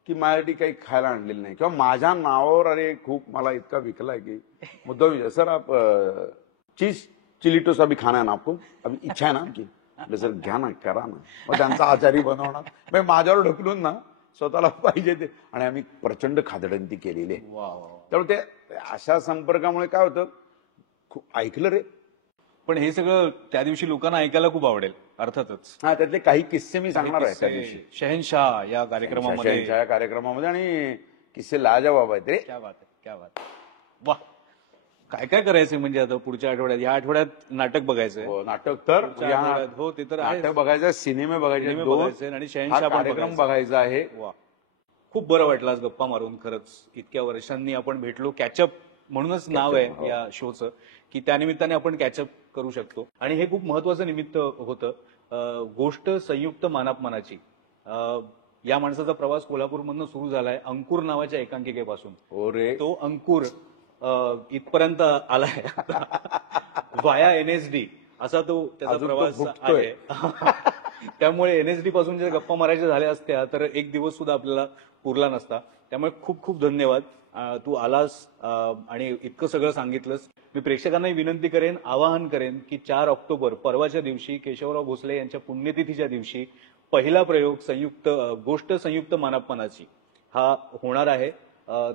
की माझ्यासाठी काही खायला आणलेलं नाही, किंवा माझ्या नावावर अरे खूप मला इतका विकलाय की मुद्दा विचार, सर आप चीज चिली टोस्ट अभी खाना है ना आपको, अभी इच्छा है ना की, सर घ्या ना, करा ना. मग त्यांचा आचारी बनवणार, मग माझ्यावर ढकलून ना स्वतःला पाहिजे ते. आणि आम्ही प्रचंड खादडंती केलेली आहे. त्यामुळे ते अशा संपर्कामुळे काय होतं, खूप ऐकलं रे. पण हे सगळं त्या दिवशी लोकांना ऐकायला खूप आवडेल अर्थातच. हा, त्यातले काही किस्से मी सांगणार आहे त्या दिवशी शहनशाह या कार्यक्रमामध्ये. या कार्यक्रमामध्ये आणि किस्से लाजवाब आहेत रे. क्या बात आहे, क्या बात आहे. वा, काय काय करायचं म्हणजे आता पुढच्या आठवड्यात? या आठवड्यात नाटक बघायचंय. नाटक तर हो, ते तर नाटक बघायचं, सिनेमे बघायचे आणि शहनशाह कार्यक्रम बघायचा आहे. वा, खूप बरं वाटलं आज गप्पा मारून. खरंच इतक्या वर्षांनी आपण भेटलो. कॅचअप म्हणूनच नाव आहे या शोचं, की त्यानिमित्ताने आपण कॅचअप करू शकतो. आणि हे खूप महत्वाचं निमित्त होतं. गोष्ट संयुक्त मानापमानाची. या माणसाचा प्रवास कोल्हापूरमधनं सुरू झालाय अंकुर नावाच्या एकांकिकेपासून. हो रे. तो अंकुर इथपर्यंत आलाय वाया एनएसडी असा तो त्याचा प्रवास आहे. त्यामुळे एनएसडी पासून जर गप्पा मारायच्या झाल्या असत्या तर एक दिवस सुद्धा आपल्याला पुरला नसता. त्यामुळे खूप खूप धन्यवाद. तू आलास आणि इतकं सगळं सांगितलंस. मी प्रेक्षकांनाही विनंती करेन, आवाहन करेन की 4 ऑक्टोबर परवाच्या दिवशी केशवराव भोसले यांच्या पुण्यतिथीच्या दिवशी पहिला प्रयोग गोष्ट संयुक्त मानापमानाची हा होणार आहे.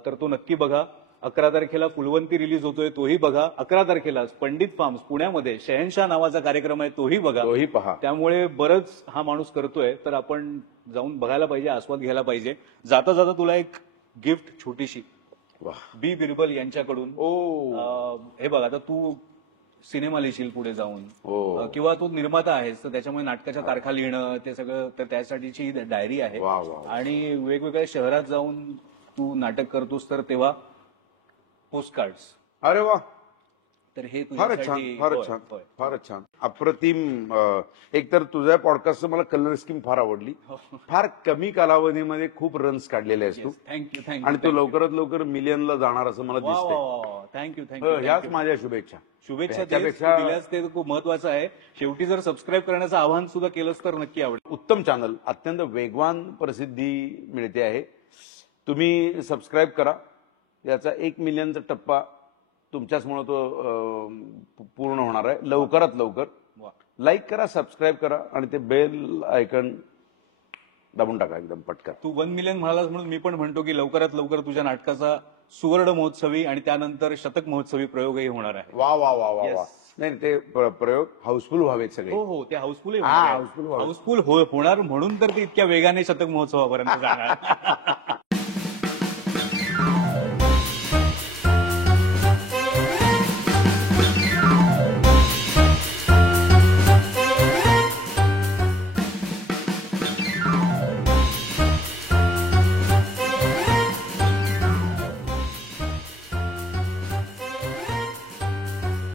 तर तो नक्की बघा. 11 तारखेला फुलवंती रिलीज होतोय, तोही बघा. 11 तारखेला पंडित फार्म्स पुण्यामध्ये शहनशाह नावाचा कार्यक्रम आहे, तोही बघा, तोही पहा. त्यामुळे बरंच हा माणूस करतोय, तर आपण जाऊन बघायला पाहिजे, आस्वाद घ्यायला पाहिजे. जाता जाता तुला एक गिफ्ट छोटीशी बी बिरबल यांच्याकडून. हे बघ, आता तू सिनेमा लिहिशील पुढे जाऊन, किंवा तू निर्माता आहेस, तर त्याच्यामुळे नाटकाच्या तारखा लिहिणं ते सगळं, तर त्यासाठीची डायरी आहे. आणि वेगवेगळ्या शहरात जाऊन तू नाटक करतोस, तर तेव्हा पोस्ट कार्ड्स. अरे वा, तर हे फारच छान, फारच छान, फारच छान, अप्रतिम. एकतर तुझ्या पॉडकास्टचं मला कलर स्कीम फार आवडली. फार कमी कालावधीमध्ये खूप रन्स काढलेले आहेस तू. थँक्यू. आणि तू लवकरात लवकर मिलियनला जाणार असं मला दिसतंय. थँक्यू. ह्याच माझ्या शुभेच्छा. दिल्यास ते खूप महत्वाचं आहे. शेवटी जर सबस्क्राईब करण्याचं आवाहन सुद्धा केलंच तर नक्की आवडेल. उत्तम चॅनल, अत्यंत वेगवान प्रसिद्धी मिळते आहे. तुम्ही सबस्क्राईब करा. याचा 1 मिलियनचा टप्पा तुमच्याचमुळे तो पूर्ण होणार आहे लवकरात लवकर. लाईक करा, सबस्क्राईब करा आणि ते बेल आयकन दाबून टाका एकदम पटकन. तू 1 मिलियन म्हणालास म्हणून मी पण म्हणतो की लवकरात लवकर तुझ्या नाटकाचा सुवर्ण महोत्सवी आणि त्यानंतर शतक महोत्सवी प्रयोगही होणार आहे. वा वा वा वा वा. नाही, ते प्रयोग हाऊसफुल व्हावेत सगळे. हो, ते हाऊसफुल होणार म्हणून तर ते इतक्या वेगाने शतक महोत्सवापर्यंत जाणार.